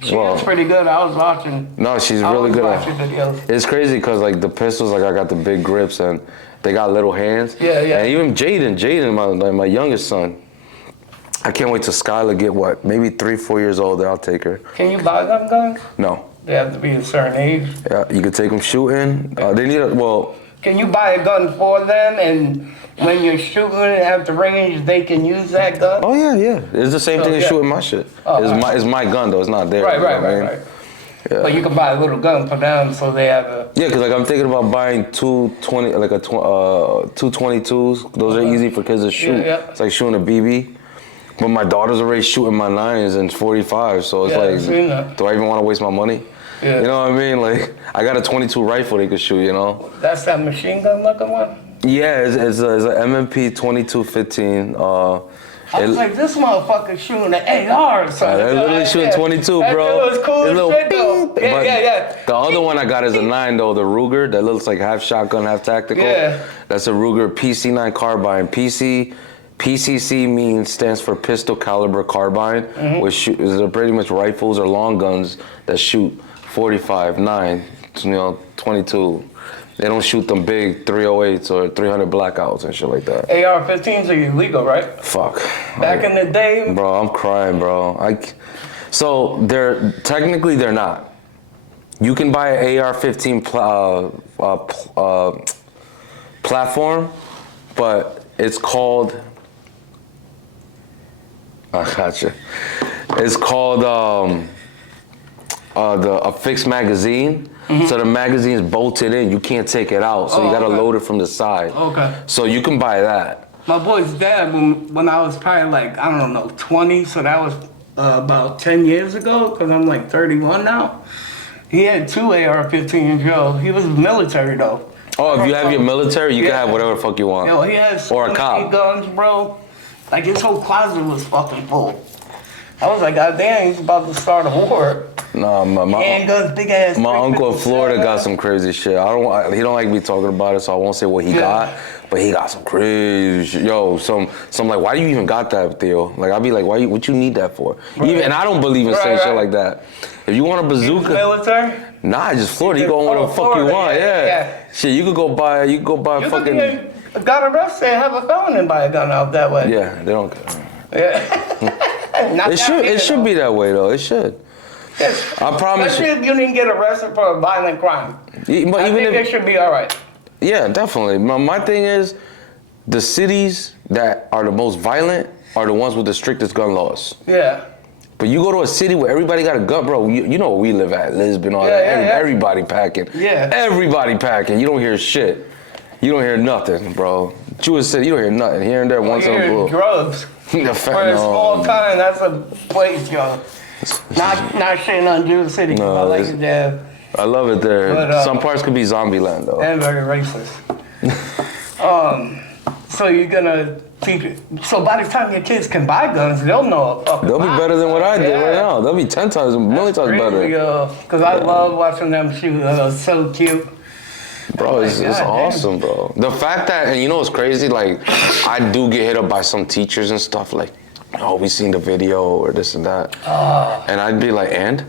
She was pretty good. I was watching. No, she's really good at watching videos. It's crazy because the pistols, I got the big grips and they got little hands. Yeah. And even Jaden, my youngest son, I can't wait till Skylar get maybe 3-4 years old. Then I'll take her. Can you buy them guns? No. They have to be a certain age. Yeah, you could take them shooting. They need Can you buy a gun for them, and when you're shooting at the range, they can use that gun? Oh yeah. It's the same thing as shooting my shit. It's my gun though. It's not theirs. Right. Yeah. But you can buy a little gun for them, so they have a. Yeah, because I'm thinking about buying 222s. Those are easy for kids to shoot. Yeah. It's like shooting a BB. But my daughter's already shooting my 9s and 45, so it's do I even want to waste my money? Yeah. You know what I mean? Like, I got a 22 rifle they could shoot, That's that machine gun looking one? Yeah, it's an MMP 2215. I was like, this motherfucker shooting an AR or something. They're literally shooting 22, that bro. That was cool as shit, though. Yeah. The other one I got is a 9, though, the Ruger, that looks like half shotgun, half tactical. Yeah. That's a Ruger PC9 carbine. PC PCC stands for pistol caliber carbine, which is pretty much rifles or long guns that shoot 45, 9, 22. They don't shoot them big 308s or 300 blackouts and shit like that. AR-15s are illegal, right? Fuck. Back in the day, Bro, I'm crying, bro. So technically they're not. You can buy an AR-15 platform, but it's called. I gotcha. It's called a fixed magazine. So the magazine's bolted in. You can't take it out. So you gotta load it from the side. Okay. So you can buy that. My boy's dad, when I was probably like, I don't know, 20, so that was about 10 years ago, because I'm like 31 now. He had 2 AR-15s, yo. He was military, though. Oh, if you have your military, you can have whatever the fuck you want. Yo, he has so or a many cop. guns, bro. Like, his whole closet was fucking full. I was like, God damn, he's about to start a war. Nah, Handguns, big ass. my uncle in 357. Florida got some crazy shit. He don't like me talking about it, so I won't say what he got. But he got some crazy shit. Yo, some like, why do you even got that, Theo? Like, I'd be like, what you need that for? Right. And I don't believe in saying shit like that. If you want a bazooka, Military? nah, just Florida. You go where the fuck Florida, you want. yeah. Shit, you could go buy You fucking. got arrested and have a felon and buy a gun out that way. Yeah, they don't care. Not It should be that way though. It should. I promise Especially if you didn't get arrested for a violent crime. But I even think if it should be all right. Yeah, definitely. My thing is, the cities that are the most violent are the ones with the strictest gun laws. Yeah. But you go to a city where everybody got a gun, bro. You know where we live at, Lisbon, all that. Everybody packing. Yeah. Everybody packing. You don't hear shit. You don't hear nothing, bro. Jewish city, you don't hear nothing. Here and there, once in a blue. Drugs. The For a small time, that's a place, yo. Not shitting on Jewish City, 'cause I like it there. I love it there. But, Some parts could be zombie land, though. And very racist. So you're gonna teach it. So by the time your kids can buy guns, they'll know a fucking They'll be better than what I did right now. They'll be 10 times, a million times better. Because I love watching them shoot. They're so cute. Bro, it's God, awesome, bro. The fact that, and you know what's crazy? Like, I do get hit up by some teachers and stuff like, oh, we seen the video or this and that. And I'd be like, and?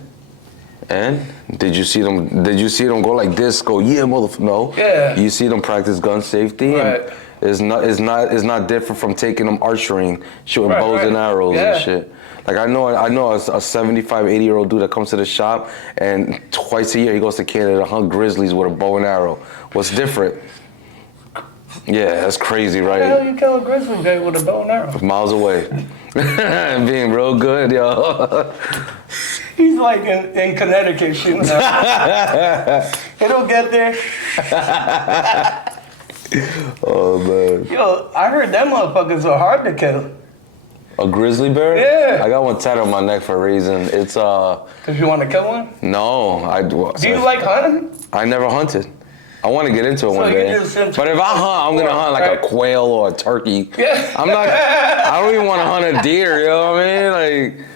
Did you see them go like this? Go, yeah, motherfucker. No. Yeah. You see them practice gun safety. Right. And it's not different from taking them archering, shooting bows and arrows and shit. Like I know a 75, 80-year-old dude that comes to the shop and twice a year he goes to Canada to hunt grizzlies with a bow and arrow. What's different? Yeah, that's crazy, How the hell right? you kill a grizzly bear with a bow and arrow? Miles away. Being real good, yo. He's like in Connecticut shooting. It'll get there. Oh, man. Yo, I heard them motherfuckers are hard to kill. A grizzly bear? Yeah. I got one tatted on my neck for a reason. It's, Cause you want to kill one? no, Do you like hunting? I never hunted. I want to get into it one you day. just into But if I hunt, I'm going to hunt like a quail or a turkey. Yeah. I don't even want to hunt a deer, you know what I mean? Like,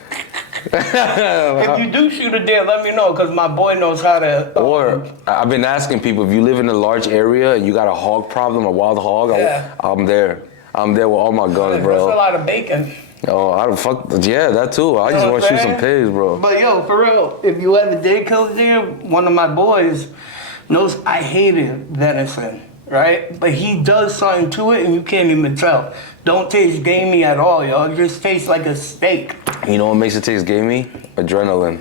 If you do shoot a deer, let me know, cause my boy knows how to. or I've been asking people, if you live in a large area and you got a hog problem, a wild hog, Yeah. I'm there. I'm there with all my guns, That's a bro. lot of bacon. Oh, I don't fuck. Yeah, that too. I just know want what to shoot I'm some saying? pigs, bro. But yo, for real, if you ever did kill a deer, one of my boys knows I hated venison, right? But he does something to it and you can't even tell. Don't taste gamey at all, yo. It just tastes like a steak. You know what makes it taste gamey? Adrenaline.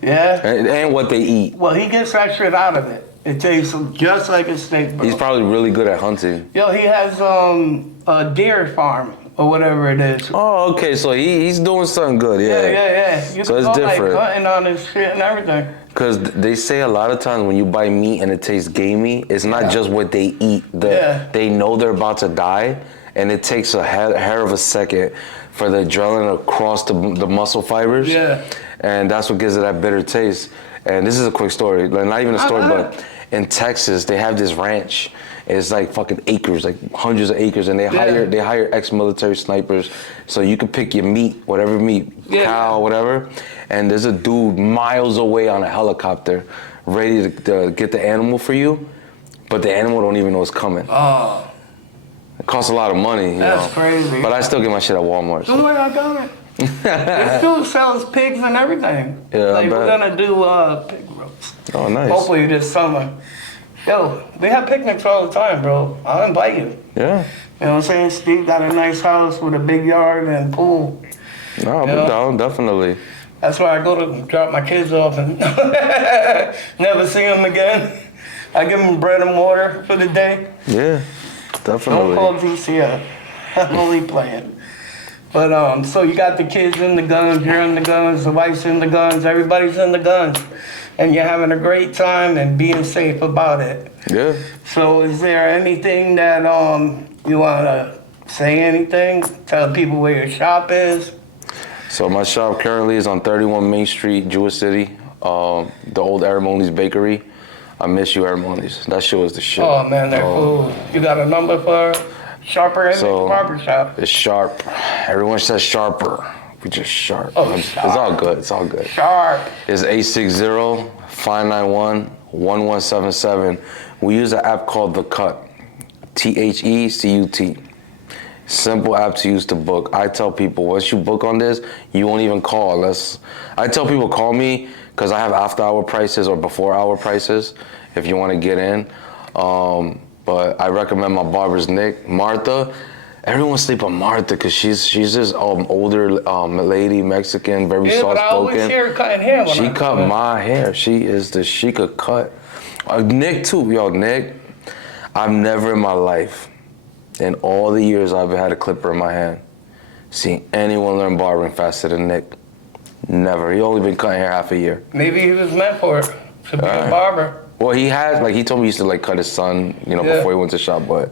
Yeah? And what they eat. Well, he gets that shit out of it. It tastes just like a steak, bro. He's probably really good at hunting. Yo, he has a deer farm or whatever it is. Oh, okay. So he's doing something good. Yeah. You So can it's go different. like hunting on his shit and everything. Because they say a lot of times when you buy meat and it tastes gamey, it's not just what they eat. They know they're about to die, and it takes a hair of a second for the adrenaline to cross the muscle fibers. Yeah. And that's what gives it that bitter taste. And this is a quick story. Like, not even a story, Uh-huh. but in Texas, they have this ranch. It's like fucking acres, like hundreds of acres, and they hire ex-military snipers, so you can pick your meat, whatever meat, cow, whatever. And there's a dude miles away on a helicopter, ready to get the animal for you, but the animal don't even know it's coming. Oh. costs a lot of money. You That's know? crazy. But I still get my shit at Walmart. Don't So. worry, I got it. It still sells pigs and everything. Yeah, I like we're bet. gonna do pig roast. Oh, nice. Hopefully this summer. Yo, we have picnics all the time, bro. I'll invite you. Yeah. You know what I'm saying? Steve got a nice house with a big yard and pool. No, I'll be Yeah. down, definitely. That's where I go to drop my kids off and never see them again. I give them bread and water for the day. Yeah, Don't definitely. call GCF. I'm only playing. But so you got the kids in the guns, you're in the guns, the wife's in the guns, everybody's in the guns, and you're having a great time and being safe about it. Yeah. So is there anything that you wanna say anything? Tell people where your shop is? So my shop currently is on 31 Main Street, Jewish City, the old Aramoni's Bakery. I miss you, Aramoni's. That shit was the shit. Oh man, they're cool. You got a number for Sharper Image So- Barbershop? It's sharp. Everyone says sharper. We just sharp. Oh, It's sharp. all good. It's all good. Sharp. It's 860-591-1177. We use an app called The Cut. THECUT. Simple app to use to book. I tell people, once you book on this, you won't even call unless... I tell people, call me, because I have after-hour prices or before-hour prices, if you want to get in. But I recommend my barbers, Nick. Martha, everyone sleep on Martha, because she's this older lady, Mexican, very Yeah, but I always soft-spoken. hear her cutting hair when She I cut come in. my hair. She could cut. Nick too, yo, Nick. I've never in my life, in all the years I've had a clipper in my hand, seen anyone learn barbering faster than Nick. Never. He only been cutting hair half a year. Maybe he was meant for it, to be a Alright. barber. Well, he has, he told me he used to cut his son, Yeah. before he went to shop, but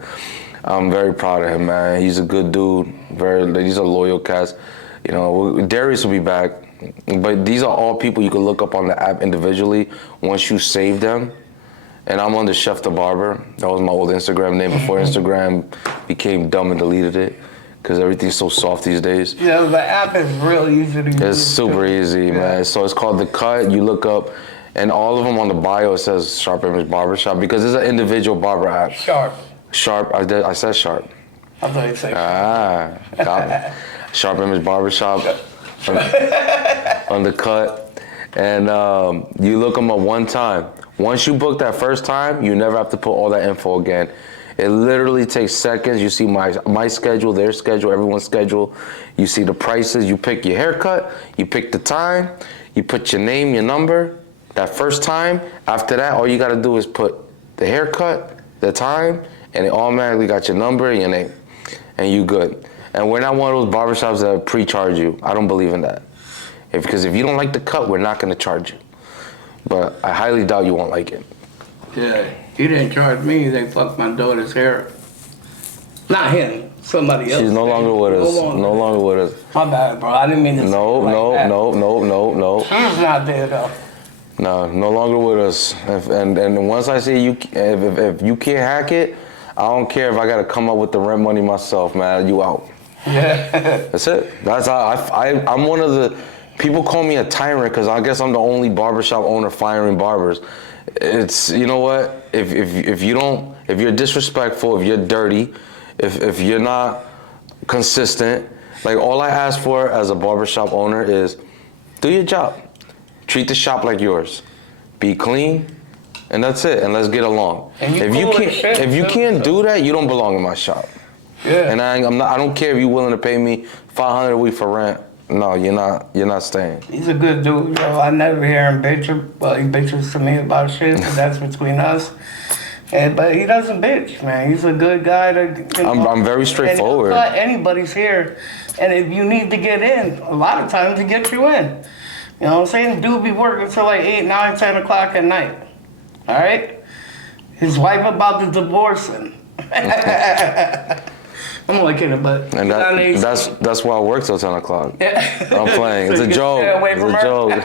I'm very proud of him, man. He's a good dude. He's a loyal cast. Darius will be back, but these are all people you can look up on the app individually once you save them. And I'm under Chef the Barber. That was my old Instagram name before Instagram became dumb and deleted it, because everything's so soft these days. Yeah, the app is really easy to use. It's super easy, man. So it's called The Cut. You look up, and all of them on the bio, it says Sharp Image Barbershop, because it's an individual barber app. Sharp. Sharp, I said Sharp. I thought you said Got it. Sharp Image Barbershop on The Cut. And you look them up one time. Once you book that first time, you never have to put all that info again. It literally takes seconds. You see my schedule, their schedule, everyone's schedule. You see the prices. You pick your haircut. You pick the time. You put your name, your number. That first time. After that, all you got to do is put the haircut, the time, and it automatically got your number and your name. And you good. And we're not one of those barbershops that pre-charge you. I don't believe in that. Because if you don't like the cut, we're not going to charge you. But I highly doubt you won't like it. Yeah, he didn't charge me. They fucked my daughter's hair. Not him, somebody else. She's no longer with us. No longer with us. My bad, bro. I didn't mean to say it No, like no, that. no. She's not there, though. No, no longer with us. And once I say if you can't hack it, I don't care if I got to come up with the rent money myself, man. You out. Yeah. That's it. That's how I'm one of the people call me a tyrant because I guess I'm the only barbershop owner firing barbers. It's, you know what? If you're disrespectful, if you're dirty, if you're not consistent, all I ask for as a barbershop owner is do your job. Treat the shop like yours. Be clean, and that's it. And let's get along. And you If you cool as shit, if you too, can't so- do that, you don't belong in my shop. Yeah. And I don't care if you're willing to pay me $500 a week for rent. No, you're not staying. He's a good dude, yo. I never hear him bitch. Well, he bitches to me about shit, but that's between us. But he doesn't bitch, man. He's a good guy to. I'm very straightforward. And he'll cut anybody's here, and if you need to get in, a lot of times he gets you in. You know what I'm saying? Dude be working till 8, 9, 10 o'clock at night. All right. His wife about to divorce him. I'm only kidding, but And that's why I work till 10 o'clock. I'm playing. So It's you a can joke. stay away It's from a her? joke.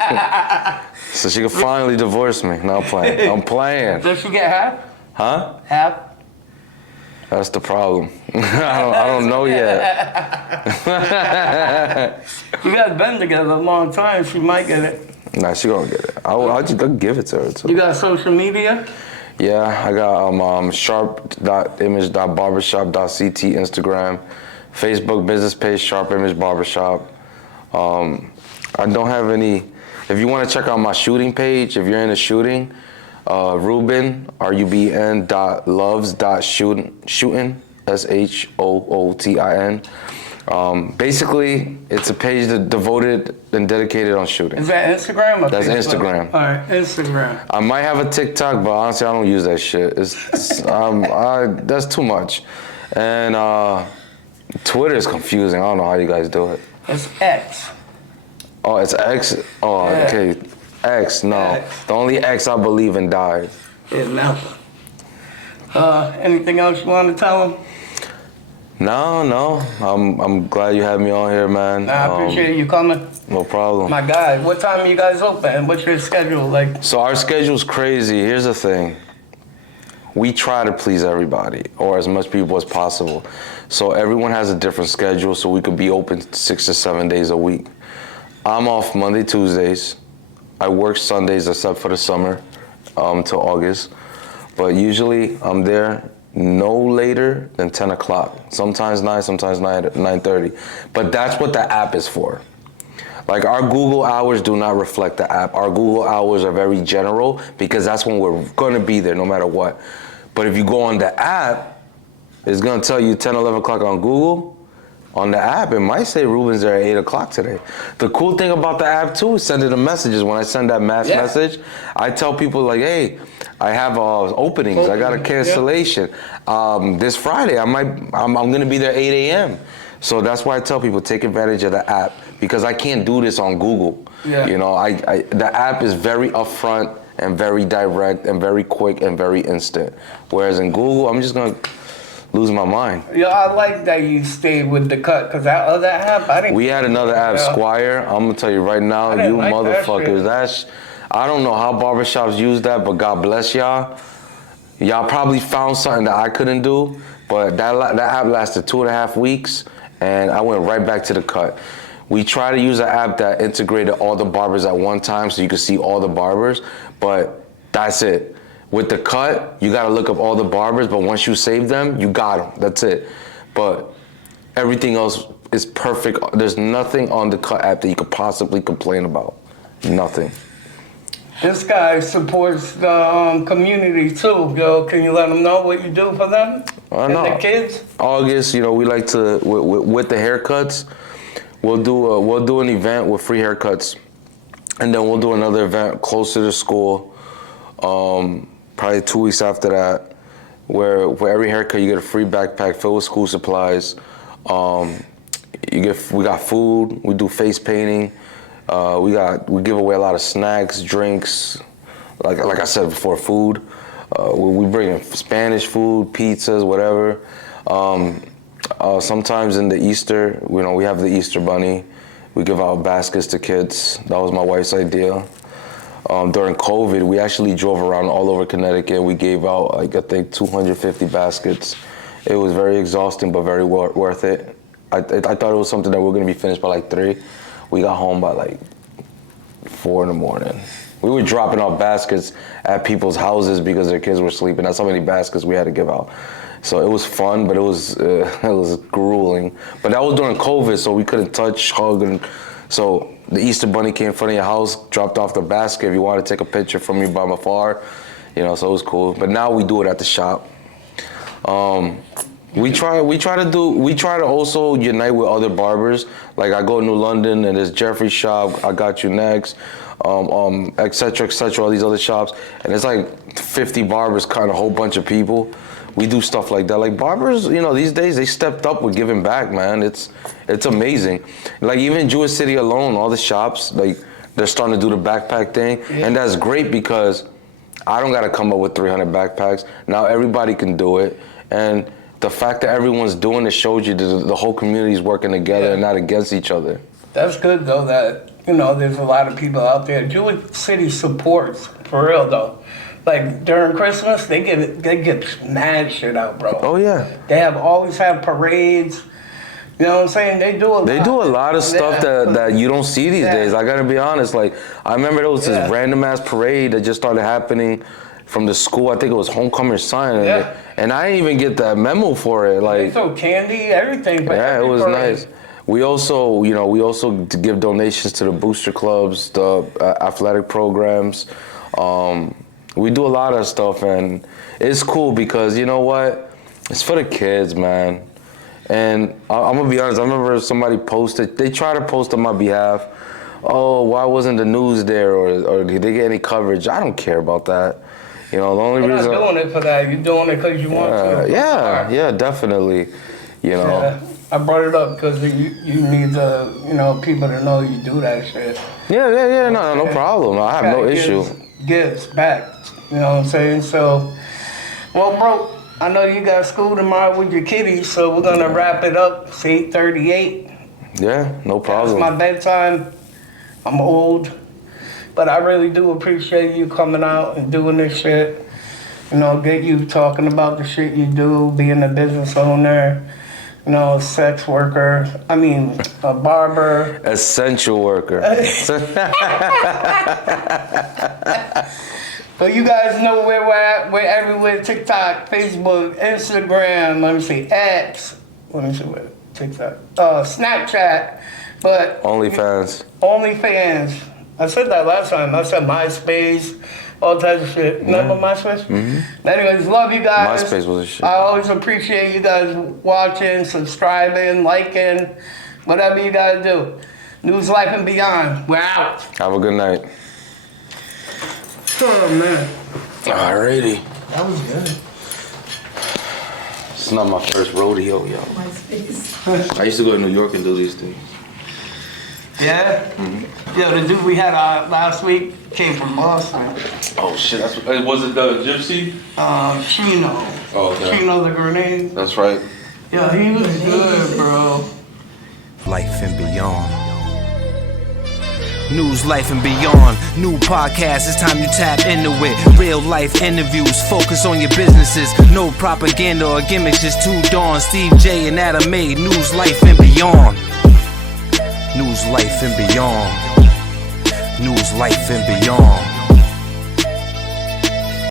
So she can finally divorce me. No, I'm playing. I'm playing. Does she get half? Huh? Half? That's the problem. I don't know yet. You guys been together a long time. She might get it. Nah, she gonna get it. I'll just give it to her too. You got social media? Yeah, I got sharp.image.barbershop.ct Instagram, Facebook business page Sharp Image Barbershop. I don't have any. If you want to check out my shooting page, if you're into shooting, Ruben RUBN loves shooting SHOOTIN. Basically, it's a page that devoted and dedicated on shooting. Is that Instagram or That's Facebook? Instagram. All right, Instagram. I might have a TikTok, but honestly, I don't use that shit. That's too much. And Twitter is confusing. I don't know how you guys do it. It's X. Oh, it's X? Oh, Yeah. okay. X, no. X. The only X I believe in died. Yeah, nothing. Anything else you want to tell them? No. I'm glad you had me on here, man. I appreciate you coming. No problem. My guy, what time are you guys open? What's your schedule like? So our schedule's crazy. Here's the thing. We try to please everybody, or as much people as possible. So everyone has a different schedule, so we could be open 6 to 7 days a week. I'm off Monday, Tuesdays. I work Sundays except for the summer till August. But usually I'm there no later than 10 o'clock. Sometimes 9, sometimes 9:30. But that's what the app is for. Like our Google hours do not reflect the app. Our Google hours are very general because that's when we're gonna be there no matter what. But if you go on the app, it's gonna tell you 10, 11 o'clock on Google. On the app, it might say Ruben's there at 8 o'clock today. The cool thing about the app too is sending the messages. When I send that mass message, I tell people like, hey, I have openings. I got a cancellation. This Friday, I'm gonna be there 8 a.m. So that's why I tell people take advantage of the app because I can't do this on Google. Yeah. You know, the app is very upfront and very direct and very quick and very instant. Whereas in Google, I'm just gonna lose my mind. Yeah, I like that you stayed with the cut because that other app, I didn't. We had another app, Yeah. Squire. I'm gonna tell you right now, I didn't you like that motherfuckers. shit. I don't know how barbershops use that, but God bless y'all. Y'all probably found something that I couldn't do, but that app lasted 2.5 weeks, and I went right back to the cut. We try to use an app that integrated all the barbers at one time so you could see all the barbers, but that's it. With the cut, you gotta look up all the barbers, but once you save them, you got them. That's it. But everything else is perfect. There's nothing on the cut app that you could possibly complain about. Nothing. This guy supports the community too, yo. Can you let them know what you do for them? And No. the kids? August, we like to with the haircuts. We'll do an event with free haircuts, and then we'll do another event closer to school. Probably 2 weeks after that, where for every haircut you get a free backpack filled with school supplies. We got food. We do face painting. We give away a lot of snacks, drinks. Like I said before, food. We bring in Spanish food, pizzas, whatever. Sometimes in the Easter, we have the Easter bunny. We give out baskets to kids. That was my wife's idea. During COVID, we actually drove around all over Connecticut. We gave out, I think, 250 baskets. It was very exhausting, but very worth it. I thought it was something that we were going to be finished by 3. We got home by 4 in the morning. We were dropping off baskets at people's houses because their kids were sleeping. That's how many baskets we had to give out. So it was fun, but it was grueling. But that was during COVID, so we couldn't touch, hug, and so the Easter bunny came in front of your house, dropped off the basket if you wanted to take a picture from me from afar, so it was cool. But now we do it at the shop. We try to also unite with other barbers. Like I go to New London and there's Jeffrey's shop, I Got You Next, et cetera, all these other shops. And it's 50 barbers, kind of a whole bunch of people. We do stuff like that. Like barbers, these days they stepped up with giving back, man. It's amazing. Like even Jewish City alone, all the shops, they're starting to do the backpack thing. Yeah. And that's great because I don't got to come up with 300 backpacks. Now everybody can do it. And the fact that everyone's doing it shows you that the whole community is working together and not against each other. That's good though that, there's a lot of people out there. Jewish City supports, for real though. Like during Christmas, they get mad shit out, bro. Oh yeah. They always have parades. You know what I'm saying? They do a lot of stuff that you don't see these days. I gotta be honest. I remember there was this random ass parade that just started happening from the school. I think it was homecoming sign, Yeah. and I didn't even get that memo for it. They Like, sold candy, everything. But yeah, it every was parade. nice. We also, give donations to the booster clubs, the athletic programs. We do a lot of stuff, and it's cool because you know what? It's for the kids, man. And I'm gonna be honest. I remember somebody posted. They tried to post on my behalf. Oh, why wasn't the news there, or did they get any coverage? I don't care about that. You know, the only You're reason. not doing it for that. You're doing it because you want to. Yeah, definitely. You know. Yeah, I brought it up because you need to, people to know you do that shit. Yeah. No problem. I have no issue. Gives back. You know what I'm saying? So, well, bro, I know you got school tomorrow with your kiddies, so we're gonna wrap it up. It's 8:38. Yeah, no It's problem. my bedtime. I'm old, but I really do appreciate you coming out and doing this shit. Get you talking about the shit you do, being a business owner, a sex worker. A barber. Essential worker. But you guys know where we're at. We're everywhere. TikTok, Facebook, Instagram. Let me see. X. Let me see what TikTok. Snapchat. But OnlyFans. OnlyFans. I said that last time. I said MySpace, all types of shit. Remember MySpace? Mm-hmm. Anyways, love you guys. MySpace was a shit. I always appreciate you guys watching, subscribing, liking, whatever you guys do. News, Life, and Beyond. We're out. Have a good night. Oh, man. Alrighty. That was good. It's not my first rodeo, yo. MySpace. I used to go to New York and do these things. Yeah? Mm-hmm. Yeah, the dude we had last week came from Boston. Oh shit, that's was it the Gypsy? Chino. Oh, okay. Chino the Grenade. That's right. Yeah, he was good, bro. Life and Beyond. News, Life, and Beyond. New podcast, it's time you tap into it. Real life interviews, focus on your businesses. No propaganda or gimmicks, just two dawns. Steve J and Adam A. News, Life, and Beyond. News, Life, and Beyond. News, Life, and Beyond.